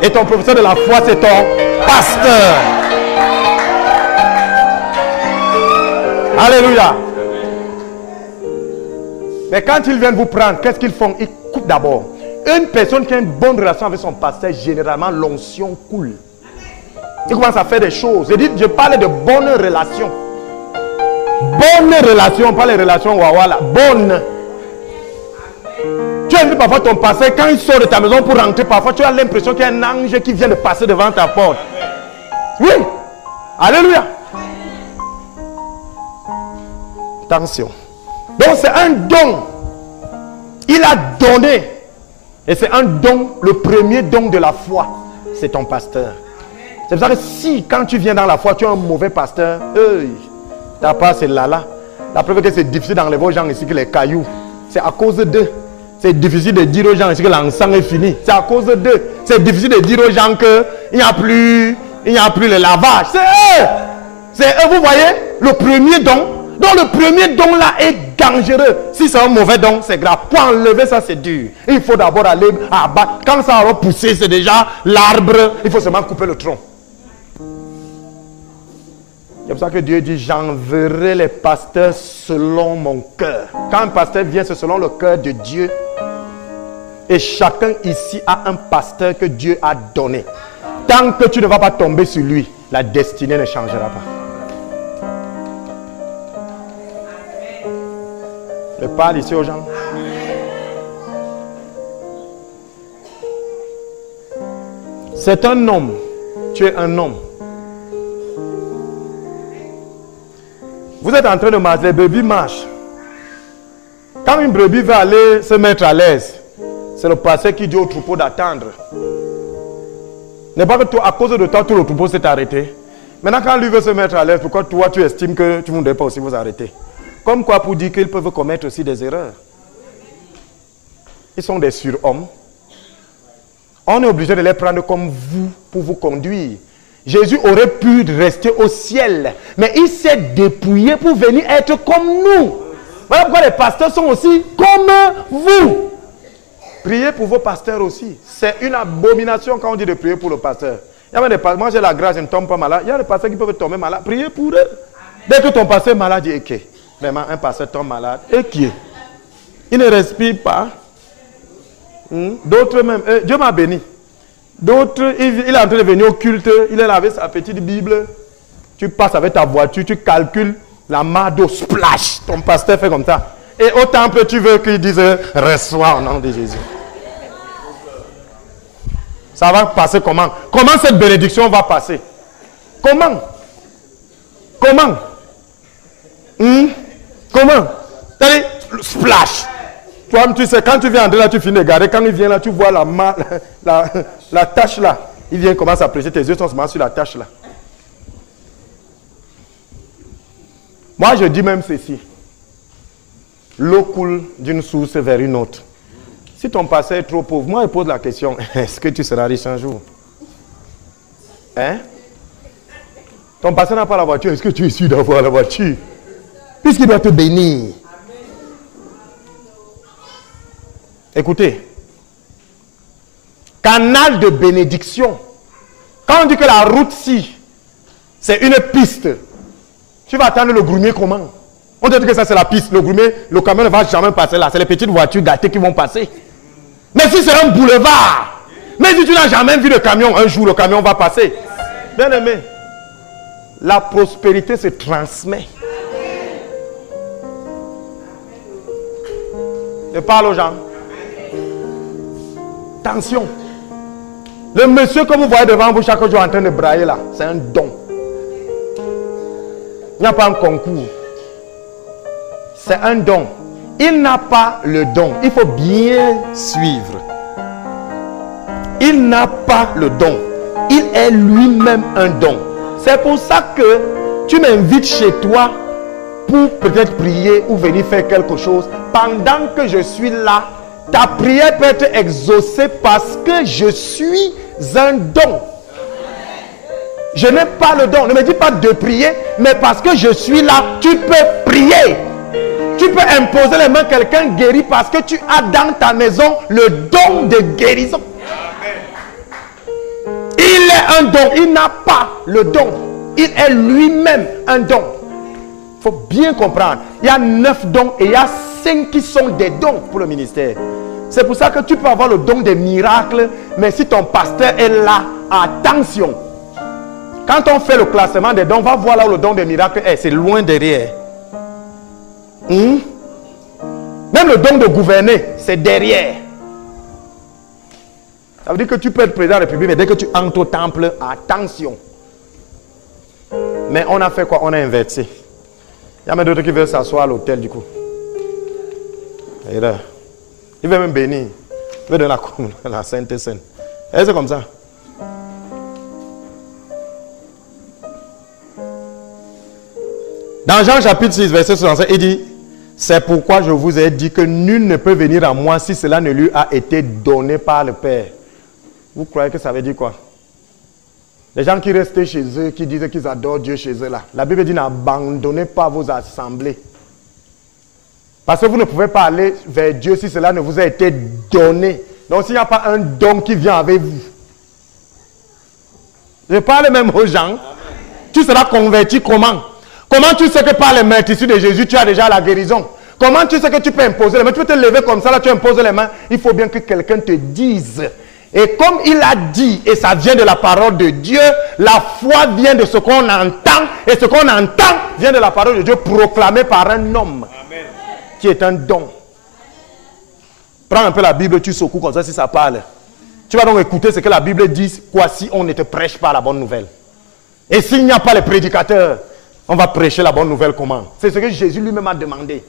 Et ton professeur de la foi, c'est ton pasteur. Alléluia. Mais quand ils viennent vous prendre, qu'est-ce qu'ils font? Ils coupent d'abord. Une personne qui a une bonne relation avec son pasteur, généralement, l'onction coule. Il commence à faire des choses. Je parle de bonnes relations. Bonnes relations, pas les relations wawa là. Bonnes. Tu as vu parfois ton pasteur, quand il sort de ta maison pour rentrer, parfois tu as l'impression qu'il y a un ange qui vient de passer devant ta porte. Oui. Alléluia. Attention. Donc c'est un don. Il a donné. Et c'est un don, le premier don de la foi. C'est ton pasteur. C'est pour ça que si, quand tu viens dans la foi, tu as un mauvais pasteur, ta part c'est là. La preuve que c'est difficile d'enlever aux gens ici que les cailloux. C'est à cause d'eux. C'est difficile de dire aux gens ici que l'encens est fini. C'est à cause d'eux. C'est difficile de dire aux gens qu'il n'y a plus le lavage. C'est eux. C'est eux, vous voyez, le premier don. Donc le premier don là est dangereux. Si c'est un mauvais don, c'est grave. Pour enlever ça, c'est dur. Il faut d'abord aller abattre. Quand ça va pousser, c'est déjà l'arbre. Il faut seulement couper le tronc. C'est pour ça que Dieu dit, j'enverrai les pasteurs selon mon cœur. Quand un pasteur vient, c'est selon le cœur de Dieu. Et chacun ici a un pasteur que Dieu a donné. Tant que tu ne vas pas tomber sur lui, la destinée ne changera pas. Je parle ici aux gens. C'est un homme. Tu es un homme. Vous êtes en train de marcher, les brebis marchent. Quand une brebis va aller se mettre à l'aise, c'est le pasteur qui dit au troupeau d'attendre. N'est pas que toi, à cause de toi, tout le troupeau s'est arrêté. Maintenant, quand lui veut se mettre à l'aise, pourquoi toi, tu estimes que tu ne devrais pas aussi vous arrêter? Comme quoi pour dire qu'ils peuvent commettre aussi des erreurs. Ils sont des surhommes. On est obligé de les prendre comme vous pour vous conduire. Jésus aurait pu rester au ciel, mais il s'est dépouillé pour venir être comme nous. Voilà pourquoi les pasteurs sont aussi comme vous. Priez pour vos pasteurs aussi. C'est une abomination quand on dit de prier pour le pasteur. Il y a des pasteurs, moi j'ai la grâce, je ne tombe pas malade. Il y a des pasteurs qui peuvent tomber malades. Priez pour eux. Dès que ton pasteur est malade, il dit, vraiment un pasteur tombe malade. Et qui est? Il ne respire pas. D'autres même, Dieu m'a béni. D'autres, il est en train de venir au culte, il est là avec sa petite Bible. Tu passes avec ta voiture, tu calcules la main d'eau, splash. Ton pasteur fait comme ça. Et au temple, tu veux qu'il dise, reçois au nom de Jésus. Ça va passer comment? Comment cette bénédiction va passer? Comment? Comment? Comment? C'est-à-dire, splash. Toi, tu sais, quand tu viens entrer là, tu finis de garder. Quand il vient là, tu vois la tâche là. Il vient, commence à presser, tes yeux sont sur la tâche là. Moi, je dis même ceci. L'eau coule d'une source vers une autre. Si ton pasteur est trop pauvre, moi, je pose la question, est-ce que tu seras riche un jour? Hein? Ton pasteur n'a pas la voiture, est-ce que tu es sûr d'avoir la voiture? Puisqu'il doit te bénir. Écoutez, canal de bénédiction. Quand on dit que la route-ci, c'est une piste, tu vas attendre le grumier comment? On te dit que ça c'est la piste, le grumier, le camion ne va jamais passer là, c'est les petites voitures gâtées qui vont passer. Mais si c'est un boulevard, mais si tu n'as jamais vu le camion, un jour le camion va passer. Bien aimé, la prospérité se transmet. Je parle aux gens. Attention. Le monsieur que vous voyez devant vous chaque jour en train de brailler là, c'est un don. Il n'y a pas un concours. C'est un don. Il n'a pas le don. Il faut bien suivre. Il n'a pas le don. Il est lui-même un don. C'est pour ça que tu m'invites chez toi pour peut-être prier ou venir faire quelque chose. Pendant que je suis là, ta prière peut être exaucée parce que je suis un don. Je n'ai pas le don. Ne me dis pas de prier, mais parce que je suis là, tu peux prier. Tu peux imposer les mains, quelqu'un guérit parce que tu as dans ta maison le don de guérison. Il est un don, il n'a pas le don. Il est lui-même un don. Il faut bien comprendre. Il y a 9 dons et il y a 5 qui sont des dons pour le ministère. C'est pour ça que tu peux avoir le don des miracles, mais si ton pasteur est là, attention. Quand on fait le classement des dons, on va voir là où le don des miracles est. C'est loin derrière. Même le don de gouverner, c'est derrière. Ça veut dire que tu peux être président de la République, mais dès que tu entres au temple, attention. Mais on a fait quoi? On a inversé. Il y a même d'autres qui veulent s'asseoir à l'hôtel du coup. Et là, il veut même bénir. Il veut donner la Sainte Seine. Et c'est comme ça. Dans Jean chapitre 6, verset 65, il dit, c'est pourquoi je vous ai dit que nul ne peut venir à moi si cela ne lui a été donné par le Père. Vous croyez que ça veut dire quoi? Les gens qui restent chez eux, qui disent qu'ils adorent Dieu chez eux là. La Bible dit, n'abandonnez pas vos assemblées. Parce que vous ne pouvez pas aller vers Dieu si cela ne vous a été donné. Donc s'il n'y a pas un don qui vient avec vous. Je parle même aux gens. Amen. Tu seras converti comment? Comment tu sais que par les mains issues de Jésus, tu as déjà la guérison? Comment tu sais que tu peux imposer les mains? Tu peux te lever comme ça, là tu imposes les mains. Il faut bien que quelqu'un te dise. Et comme il a dit, et ça vient de la parole de Dieu, la foi vient de ce qu'on entend, et ce qu'on entend vient de la parole de Dieu proclamée par un homme. Amen. Qui est un don. Prends un peu la Bible, tu secoues comme ça si ça parle. Tu vas donc écouter ce que la Bible dit, quoi si on ne te prêche pas la bonne nouvelle. Et s'il n'y a pas les prédicateurs, on va prêcher la bonne nouvelle comment? C'est ce que Jésus lui-même a demandé.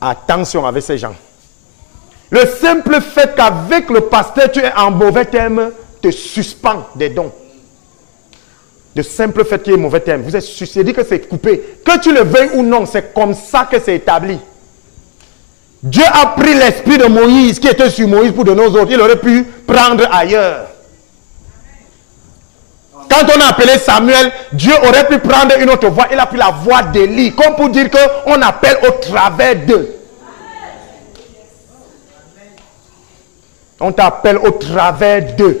Attention avec ces gens. Le simple fait qu'avec le pasteur, tu es en mauvais terme, te suspend des dons. Le simple fait qu'il y ait mauvais terme. Vous êtes dit que c'est coupé. Que tu le veuilles ou non, c'est comme ça que c'est établi. Dieu a pris l'esprit de Moïse qui était sur Moïse pour de nos autres. Il aurait pu prendre ailleurs. Quand on a appelé Samuel, Dieu aurait pu prendre une autre voix. Il a pris la voix d'Élie, comme pour dire qu'on appelle au travers d'eux. On t'appelle au travers d'eux.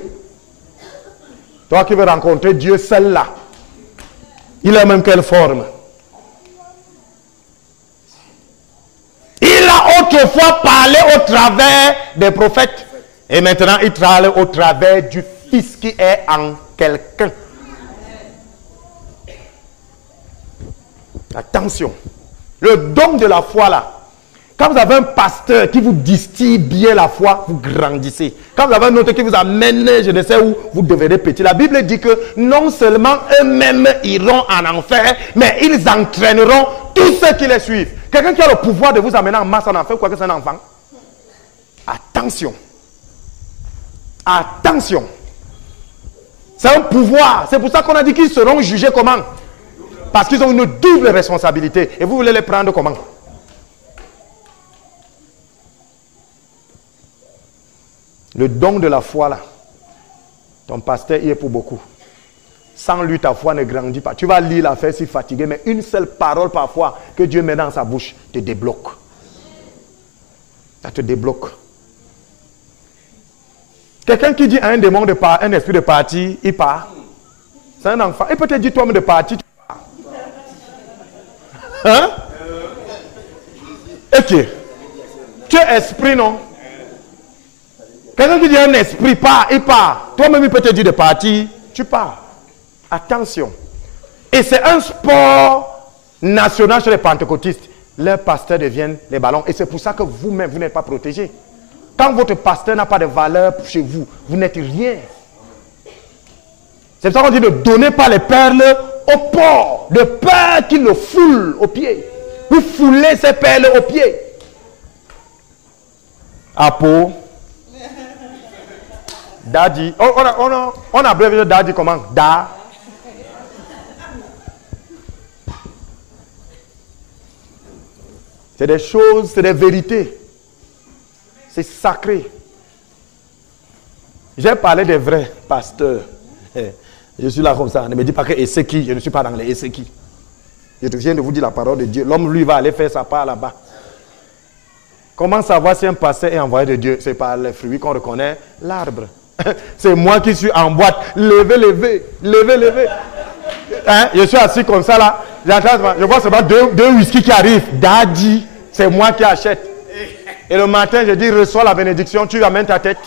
Toi qui veux rencontrer Dieu, celle-là. Il a même quelle forme? Il a autrefois parlé allait au travers des prophètes. Et maintenant, il travaille au travers du Fils qui est en quelqu'un. Attention. Le don de la foi là. Quand vous avez un pasteur qui vous distille bien la foi, vous grandissez. Quand vous avez un autre qui vous amène, je ne sais où, vous devenez petit. La Bible dit que non seulement eux-mêmes iront en enfer, mais ils entraîneront tous ceux qui les suivent. Quelqu'un qui a le pouvoir de vous amener en masse en enfer, quoi que c'est un enfant. Attention. Attention. C'est un pouvoir. C'est pour ça qu'on a dit qu'ils seront jugés comment? Parce qu'ils ont une double responsabilité. Et vous voulez les prendre comment? Le don de la foi là, ton pasteur y est pour beaucoup. Sans lui, ta foi ne grandit pas. Tu vas lire l'affaire si fatigué, mais une seule parole parfois que Dieu met dans sa bouche te débloque. Ça te débloque. Quelqu'un qui dit à un démon de part, un esprit de partir, il part. C'est un enfant. Il peut te dire toi-même de partir, tu pars. Hein? Ok. Tu es esprit, non? Quelqu'un qui dit un esprit part, il part. Toi-même, il peut te dire de partir, tu pars. Attention. Et c'est un sport national chez les pentecôtistes. Leurs pasteurs deviennent les ballons. Et c'est pour ça que vous-même, vous n'êtes pas protégés. Quand votre pasteur n'a pas de valeur chez vous, vous n'êtes rien. C'est pour ça qu'on dit ne donnez pas les perles au porc. De peur qu'il le foule aux pieds. Vous foulez ces perles aux pieds. Apo. Daddy. On a abrévié Daddy comment? Da. C'est des choses, c'est des vérités. C'est sacré. J'ai parlé des vrais pasteurs. Je suis là comme ça. Ne me dis pas que Esseki, je ne suis pas dans les Esseki. Je viens de vous dire la parole de Dieu. L'homme, lui, va aller faire sa part là-bas. Comment savoir si un pasteur est envoyé de Dieu? C'est par les fruits qu'on reconnaît l'arbre. C'est moi qui suis en boîte. Levez, levez, levez, levez. Hein? Je suis assis comme ça là. Je vois seulement deux whisky qui arrivent. Daddy, c'est moi qui achète. Et le matin, je dis, reçois la bénédiction, tu amènes ta tête.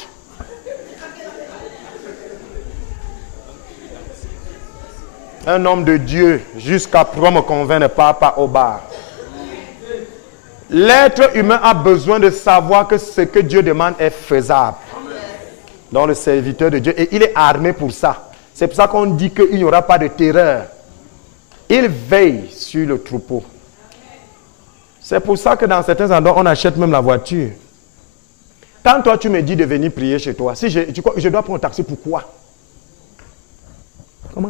Un homme de Dieu, jusqu'à pouvoir me convaincre, ne part pas au bar. L'être humain a besoin de savoir que ce que Dieu demande est faisable. Dans le serviteur de Dieu. Et il est armé pour ça. C'est pour ça qu'on dit qu'il n'y aura pas de terreur. Il veille sur le troupeau. C'est pour ça que dans certains endroits, on achète même la voiture. Quand toi, tu me dis de venir prier chez toi, si je dois prendre un taxi, pourquoi? Comment?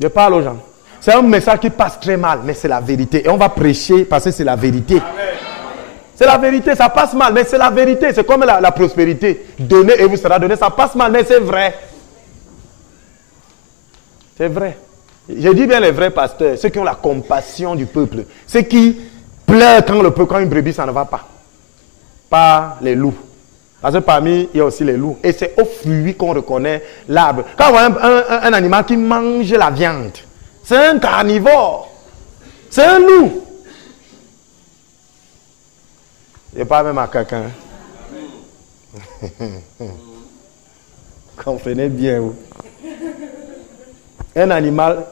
Je parle aux gens. C'est un message qui passe très mal, mais c'est la vérité. Et on va prêcher parce que c'est la vérité. C'est la vérité, ça passe mal, mais c'est la vérité. C'est comme la prospérité. Donnez et vous sera donné, ça passe mal, mais c'est vrai. C'est vrai. Je dis bien les vrais pasteurs, ceux qui ont la compassion du peuple. Ceux qui pleurent quand une brebis, ça ne va pas. Pas les loups. Parce que parmi, il y a aussi les loups. Et c'est aux fruits qu'on reconnaît l'arbre. Quand on voit un animal qui mange la viande, c'est un carnivore. C'est un loup. Je parle même à quelqu'un. Comprenez bien. Vous. Un animal,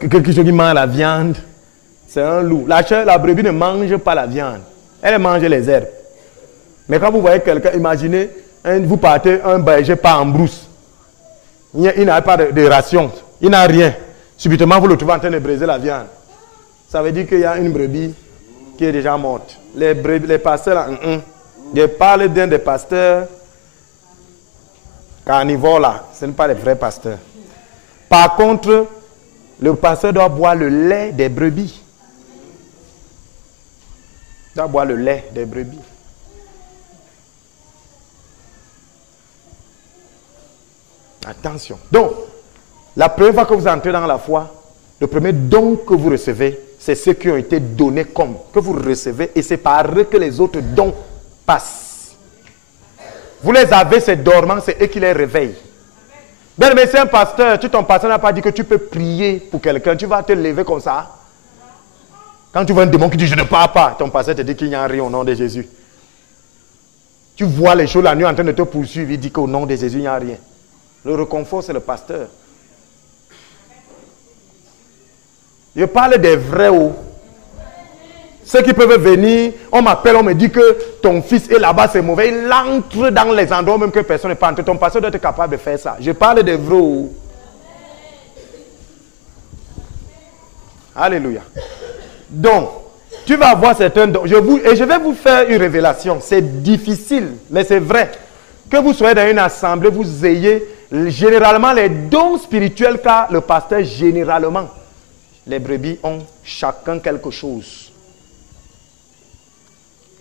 quelque chose qui mange la viande, c'est un loup. La brebis ne mange pas la viande. Elle mange les herbes. Mais quand vous voyez quelqu'un, imaginez, vous partez, un berger part en brousse. Il n'a pas de ration. Il n'a rien. Subitement, vous le trouvez en train de briser la viande. Ça veut dire qu'il y a une brebis qui est déjà morte. Les pasteurs, là, je parle d'un des pasteurs carnivores, là. Ce ne sont pas les vrais pasteurs. Par contre, le pasteur doit boire le lait des brebis. Il doit boire le lait des brebis. Attention. Donc, la première fois que vous entrez dans la foi, le premier don que vous recevez, c'est ceux qui ont été donnés comme, que vous recevez, et c'est par eux que les autres dons passent. Vous les avez, c'est dormant, c'est eux qui les réveillent. Bien, mais c'est un pasteur, ton pasteur n'a pas dit que tu peux prier pour quelqu'un, tu vas te lever comme ça. Quand tu vois un démon qui dit je ne pars pas, ton pasteur te dit qu'il n'y a rien au nom de Jésus. Tu vois les choses la nuit en train de te poursuivre, il dit qu'au nom de Jésus, il n'y a rien. Le réconfort, c'est le pasteur. Je parle des vrais hauts. Ceux qui peuvent venir, on m'appelle, on me dit que ton fils est là-bas, c'est mauvais. Il entre dans les endroits même que personne n'est pas entré. Ton pasteur doit être capable de faire ça. Je parle des vrais hauts. Alléluia. Donc, tu vas avoir certains dons. Et je vais vous faire une révélation. C'est difficile, mais c'est vrai. Que vous soyez dans une assemblée, vous ayez généralement les dons spirituels, car le pasteur, généralement, les brebis ont chacun quelque chose.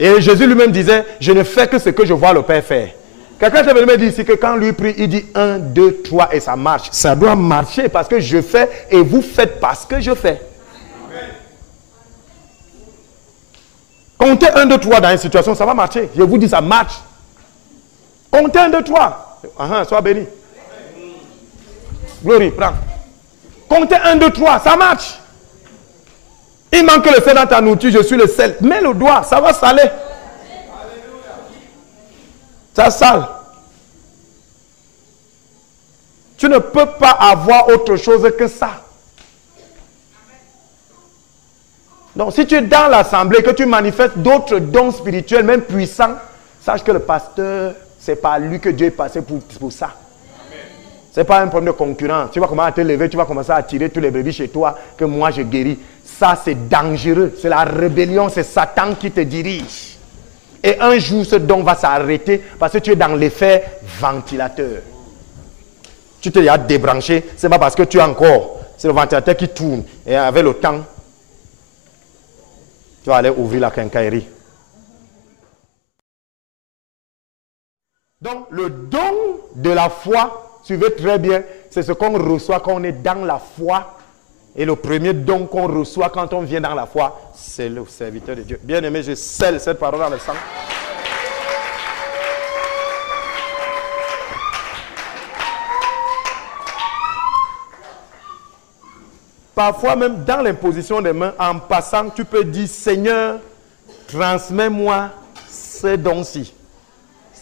Et Jésus lui-même disait, je ne fais que ce que je vois le Père faire. Quelqu'un est venu me dire ici que quand lui prie, il dit 1, 2, 3 et ça marche. Ça doit marcher parce que je fais et vous faites parce que je fais. Comptez 1, 2, 3 dans une situation, ça va marcher. Je vous dis, ça marche. Comptez 1, 2, 3. Sois béni. Glory, prends. Comptez 1, 2, 3, ça marche. Il manque le sel dans ta nourriture, je suis le sel. Mets le doigt, ça va saler. Ça sale. Tu ne peux pas avoir autre chose que ça. Donc, si tu es dans l'assemblée, que tu manifestes d'autres dons spirituels, même puissants, sache que le pasteur, c'est pas lui que Dieu est passé pour ça. Ce n'est pas un problème de concurrence. Tu vas commencer à te lever, tu vas commencer à tirer tous les brebis chez toi, que moi je guéris. Ça, c'est dangereux. C'est la rébellion, c'est Satan qui te dirige. Et un jour, ce don va s'arrêter parce que tu es dans l'effet ventilateur. Tu t'es déjà débranché, ce n'est pas parce que tu es encore. C'est le ventilateur qui tourne. Et avec le temps, tu vas aller ouvrir la quincaillerie. Donc, le don de la foi, suivez très bien, c'est ce qu'on reçoit quand on est dans la foi. Et le premier don qu'on reçoit quand on vient dans la foi, c'est le serviteur de Dieu. Bien aimé, je scelle cette parole dans le sang. Parfois même dans l'imposition des mains, en passant, tu peux dire, Seigneur, transmets-moi ce don-ci.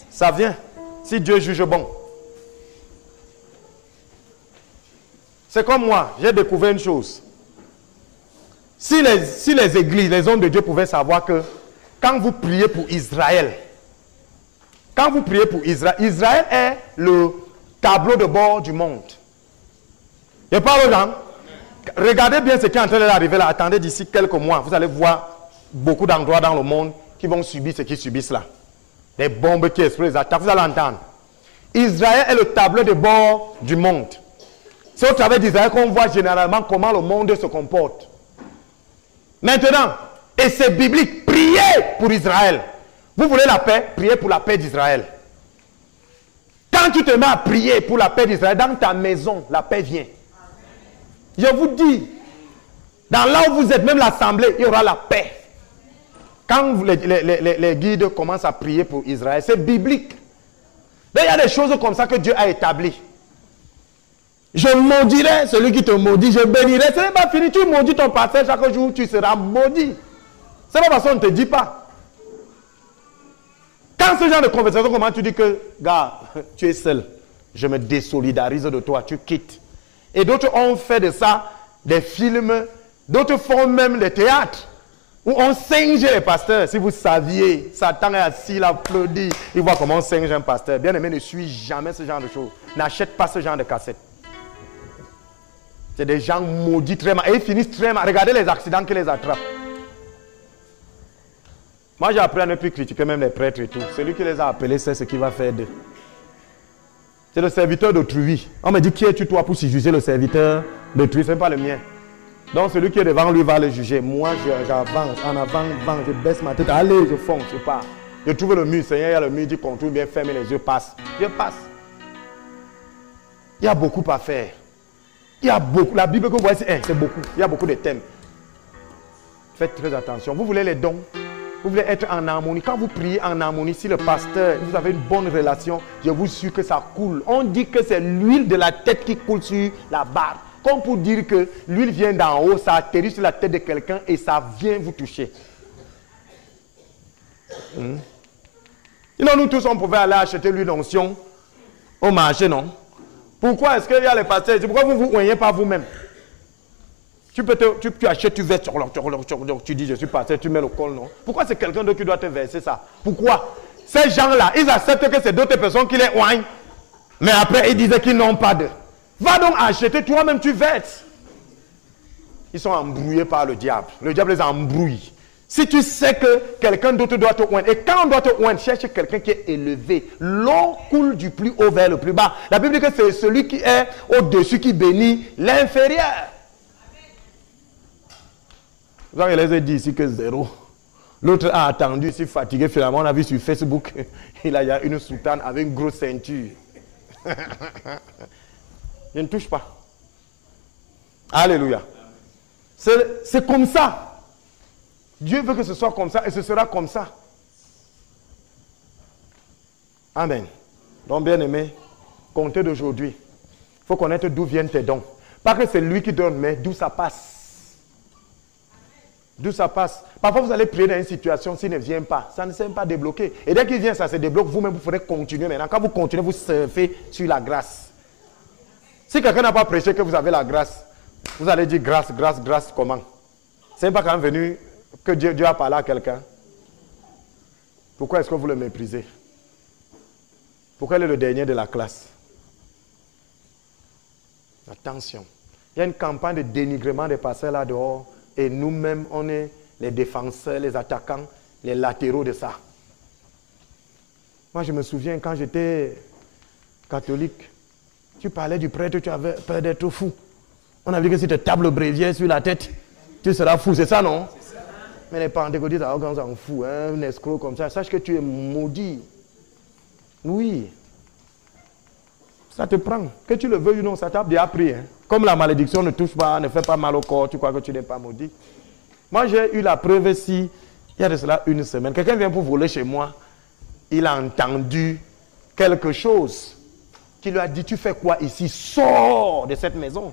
Ça vient, si Dieu juge bon. C'est comme moi, j'ai découvert une chose. Si les églises, les hommes de Dieu pouvaient savoir que quand vous priez pour Israël, Israël est le tableau de bord du monde. Je parle aux gens. Regardez bien ce qui est en train d'arriver là. Attendez d'ici quelques mois, vous allez voir beaucoup d'endroits dans le monde qui vont subir ce qu'ils subissent là. Des bombes qui explosent, les attaques, vous allez entendre. Israël est le tableau de bord du monde. C'est au travers d'Israël qu'on voit généralement comment le monde se comporte. Maintenant, et c'est biblique, priez pour Israël. Vous voulez la paix, priez pour la paix d'Israël. Quand tu te mets à prier pour la paix d'Israël, dans ta maison, la paix vient. Je vous dis, dans là où vous êtes, même l'assemblée, il y aura la paix. Quand les guides commencent à prier pour Israël, c'est biblique. Mais il y a des choses comme ça que Dieu a établies. Je maudirai celui qui te maudit, je bénirai. Ce n'est pas fini, tu maudis ton pasteur chaque jour, tu seras maudit. C'est pas parce qu'on ne te dit pas. Quand ce genre de conversation, comment tu dis que, gars, tu es seul, je me désolidarise de toi, tu quittes. Et d'autres ont fait de ça des films, d'autres font même des théâtres où on singe les pasteurs. Si vous saviez, Satan est assis, il applaudit, il voit comment on singe un pasteur. Bien aimé, ne suis jamais ce genre de choses. N'achète pas ce genre de cassette. C'est des gens maudits très mal. Et ils finissent très mal. Regardez les accidents qui les attrapent. Moi, j'ai appris à ne plus critiquer même les prêtres et tout. Celui qui les a appelés, c'est ce qu'il va faire d'eux. C'est le serviteur d'autrui. On me dit, qui es-tu toi pour juger le serviteur d'autrui? Ce n'est pas le mien. Donc celui qui est devant lui va le juger. Moi, j'avance, en avant, je baisse ma tête. Allez, je fonce, je pars. Je trouve le mur. Seigneur, il y a le mur, dit contourne bien, ferme les yeux, passe. Je passe. Il y a beaucoup à faire. Il y a beaucoup. La Bible que vous voyez, c'est beaucoup. Il y a beaucoup de thèmes. Faites très attention. Vous voulez les dons? Vous voulez être en harmonie. Quand vous priez en harmonie, si le pasteur, vous avez une bonne relation, je vous assure que ça coule. On dit que c'est l'huile de la tête qui coule sur la barre. comme pour dire que l'huile vient d'en haut, ça atterrit sur la tête de quelqu'un et ça vient vous toucher. Sinon, nous tous, on pouvait aller acheter l'huile d'onction au marché, non? Pourquoi est-ce qu'il y a les pasteurs? Pourquoi vous ne vous voyez pas vous-même? Tu achètes, tu verses, tu dis je suis pasteur, tu mets le col, non? Pourquoi c'est quelqu'un d'autre qui doit te verser ça? Pourquoi? Ces gens-là, ils acceptent que c'est d'autres personnes qui les oignent, mais après ils disaient qu'ils n'ont pas de. Va donc acheter, toi-même tu verses. Ils sont embrouillés par le diable. Le diable les embrouille. Si tu sais que quelqu'un d'autre doit te oindre, et quand on doit te oindre, cherche quelqu'un qui est élevé. L'eau coule du plus haut vers le plus bas. La Bible dit que c'est celui qui est au-dessus qui bénit l'inférieur. Je les ai dit ici que 0. L'autre a attendu, ici fatigué. Finalement, on a vu sur Facebook, il y a une soutane avec une grosse ceinture. Je ne touche pas. Alléluia. C'est comme ça. Dieu veut que ce soit comme ça et ce sera comme ça. Amen. Donc, bien aimé, comptez d'aujourd'hui. Il faut connaître d'où viennent tes dons. Pas que c'est lui qui donne, mais d'où ça passe. D'où ça passe. Parfois, vous allez prier dans une situation, s'il ne vient pas, ça ne s'est pas débloqué. Et dès qu'il vient, ça se débloque. Vous-même, vous ferez continuer maintenant. Quand vous continuez, vous surfez sur la grâce. Si quelqu'un n'a pas prêché que vous avez la grâce, vous allez dire grâce, grâce, grâce, comment? C'est pas quand même venu que Dieu a parlé à quelqu'un. Pourquoi est-ce que vous le méprisez? Pourquoi il est le dernier de la classe? Attention. Il y a une campagne de dénigrement des pasteurs là dehors. Et nous-mêmes, on est les défenseurs, les attaquants, les latéraux de ça. Moi, je me souviens quand j'étais catholique, tu parlais du prêtre, tu avais peur d'être fou. On a vu que si tu tables le bréviaire sur la tête, tu seras fou, c'est ça, non? C'est ça. Mais les pentecôtistes, on s'en fout, hein, un escroc comme ça, sache que tu es maudit. Oui. Ça te prend. Que tu le veuilles ou non, ça t'a bien appris. Hein. Comme la malédiction ne touche pas, ne fait pas mal au corps, tu crois que tu n'es pas maudit. Moi, j'ai eu la preuve ici, il y a de cela une semaine. Quelqu'un vient pour voler chez moi. Il a entendu quelque chose qui lui a dit, tu fais quoi ici? Sors de cette maison.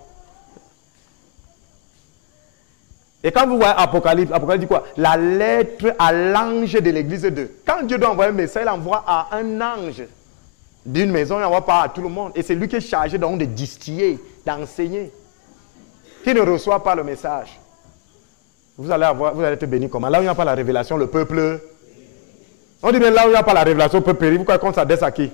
Et quand vous voyez Apocalypse, Apocalypse dit quoi? La lettre à l'ange de l'église de. Quand Dieu doit envoyer un message, il envoie à un ange d'une maison, il n'envoie pas à tout le monde. Et c'est lui qui est chargé donc de distiller, d'enseigner. Qui ne reçoit pas le message. Vous allez être béni comment? Là où il n'y a pas la révélation, le peuple. On dit bien là où il n'y a pas la révélation, le peuple périt. Pourquoi qu'on s'adresse à qui?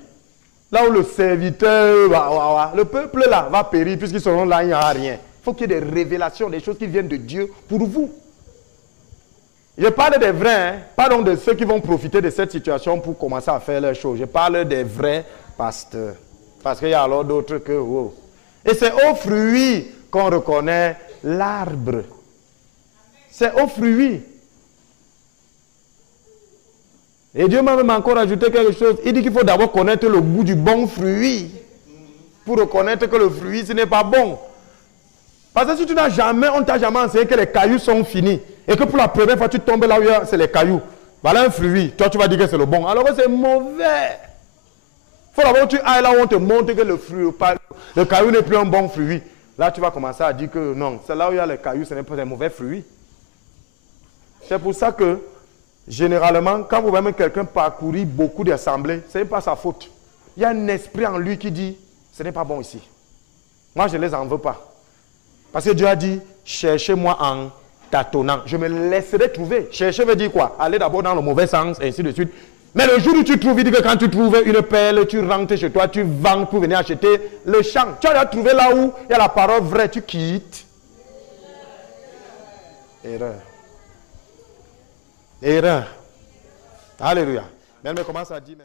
Là où le serviteur, le peuple là va périr, puisqu'ils seront là, il n'y aura rien. Il faut qu'il y ait des révélations, des choses qui viennent de Dieu pour vous. Je parle des vrais, hein, pas donc de ceux qui vont profiter de cette situation pour commencer à faire leurs choses. Je parle des vrais pasteurs. Parce qu'il y a alors d'autres que... Oh. Et c'est aux fruits qu'on reconnaît l'arbre. C'est aux fruits. Et Dieu m'a même encore ajouté quelque chose. Il dit qu'il faut d'abord connaître le goût du bon fruit. Pour reconnaître que le fruit, ce n'est pas bon. Parce que si tu n'as jamais, on ne t'a jamais enseigné que les cailloux sont finis. Et que pour la première fois, tu tombes là où c'est les cailloux. Voilà un fruit. Toi, tu vas dire que c'est le bon. Alors que c'est mauvais. Il faut d'abord que tu ailles là où on te montre que le caillou n'est plus un bon fruit. Là, tu vas commencer à dire que non, c'est là où il y a les cailloux, ce n'est pas un mauvais fruit. C'est pour ça que, généralement, quand vous voyez quelqu'un parcourir beaucoup d'assemblées, ce n'est pas sa faute. Il y a un esprit en lui qui dit, ce n'est pas bon ici. Moi, je ne les en veux pas. Parce que Dieu a dit, cherchez-moi en tâtonnant. Je me laisserai trouver. Chercher veut dire quoi? Aller d'abord dans le mauvais sens, et ainsi de suite. Mais le jour où tu trouves, il dit que quand tu trouves une perle, tu rentres chez toi, tu vends pour venir acheter le champ. Tu as trouvé là où il y a la parole vraie, tu quittes. Erreur. Erreur. Alléluia. Mais elle me commence à dire...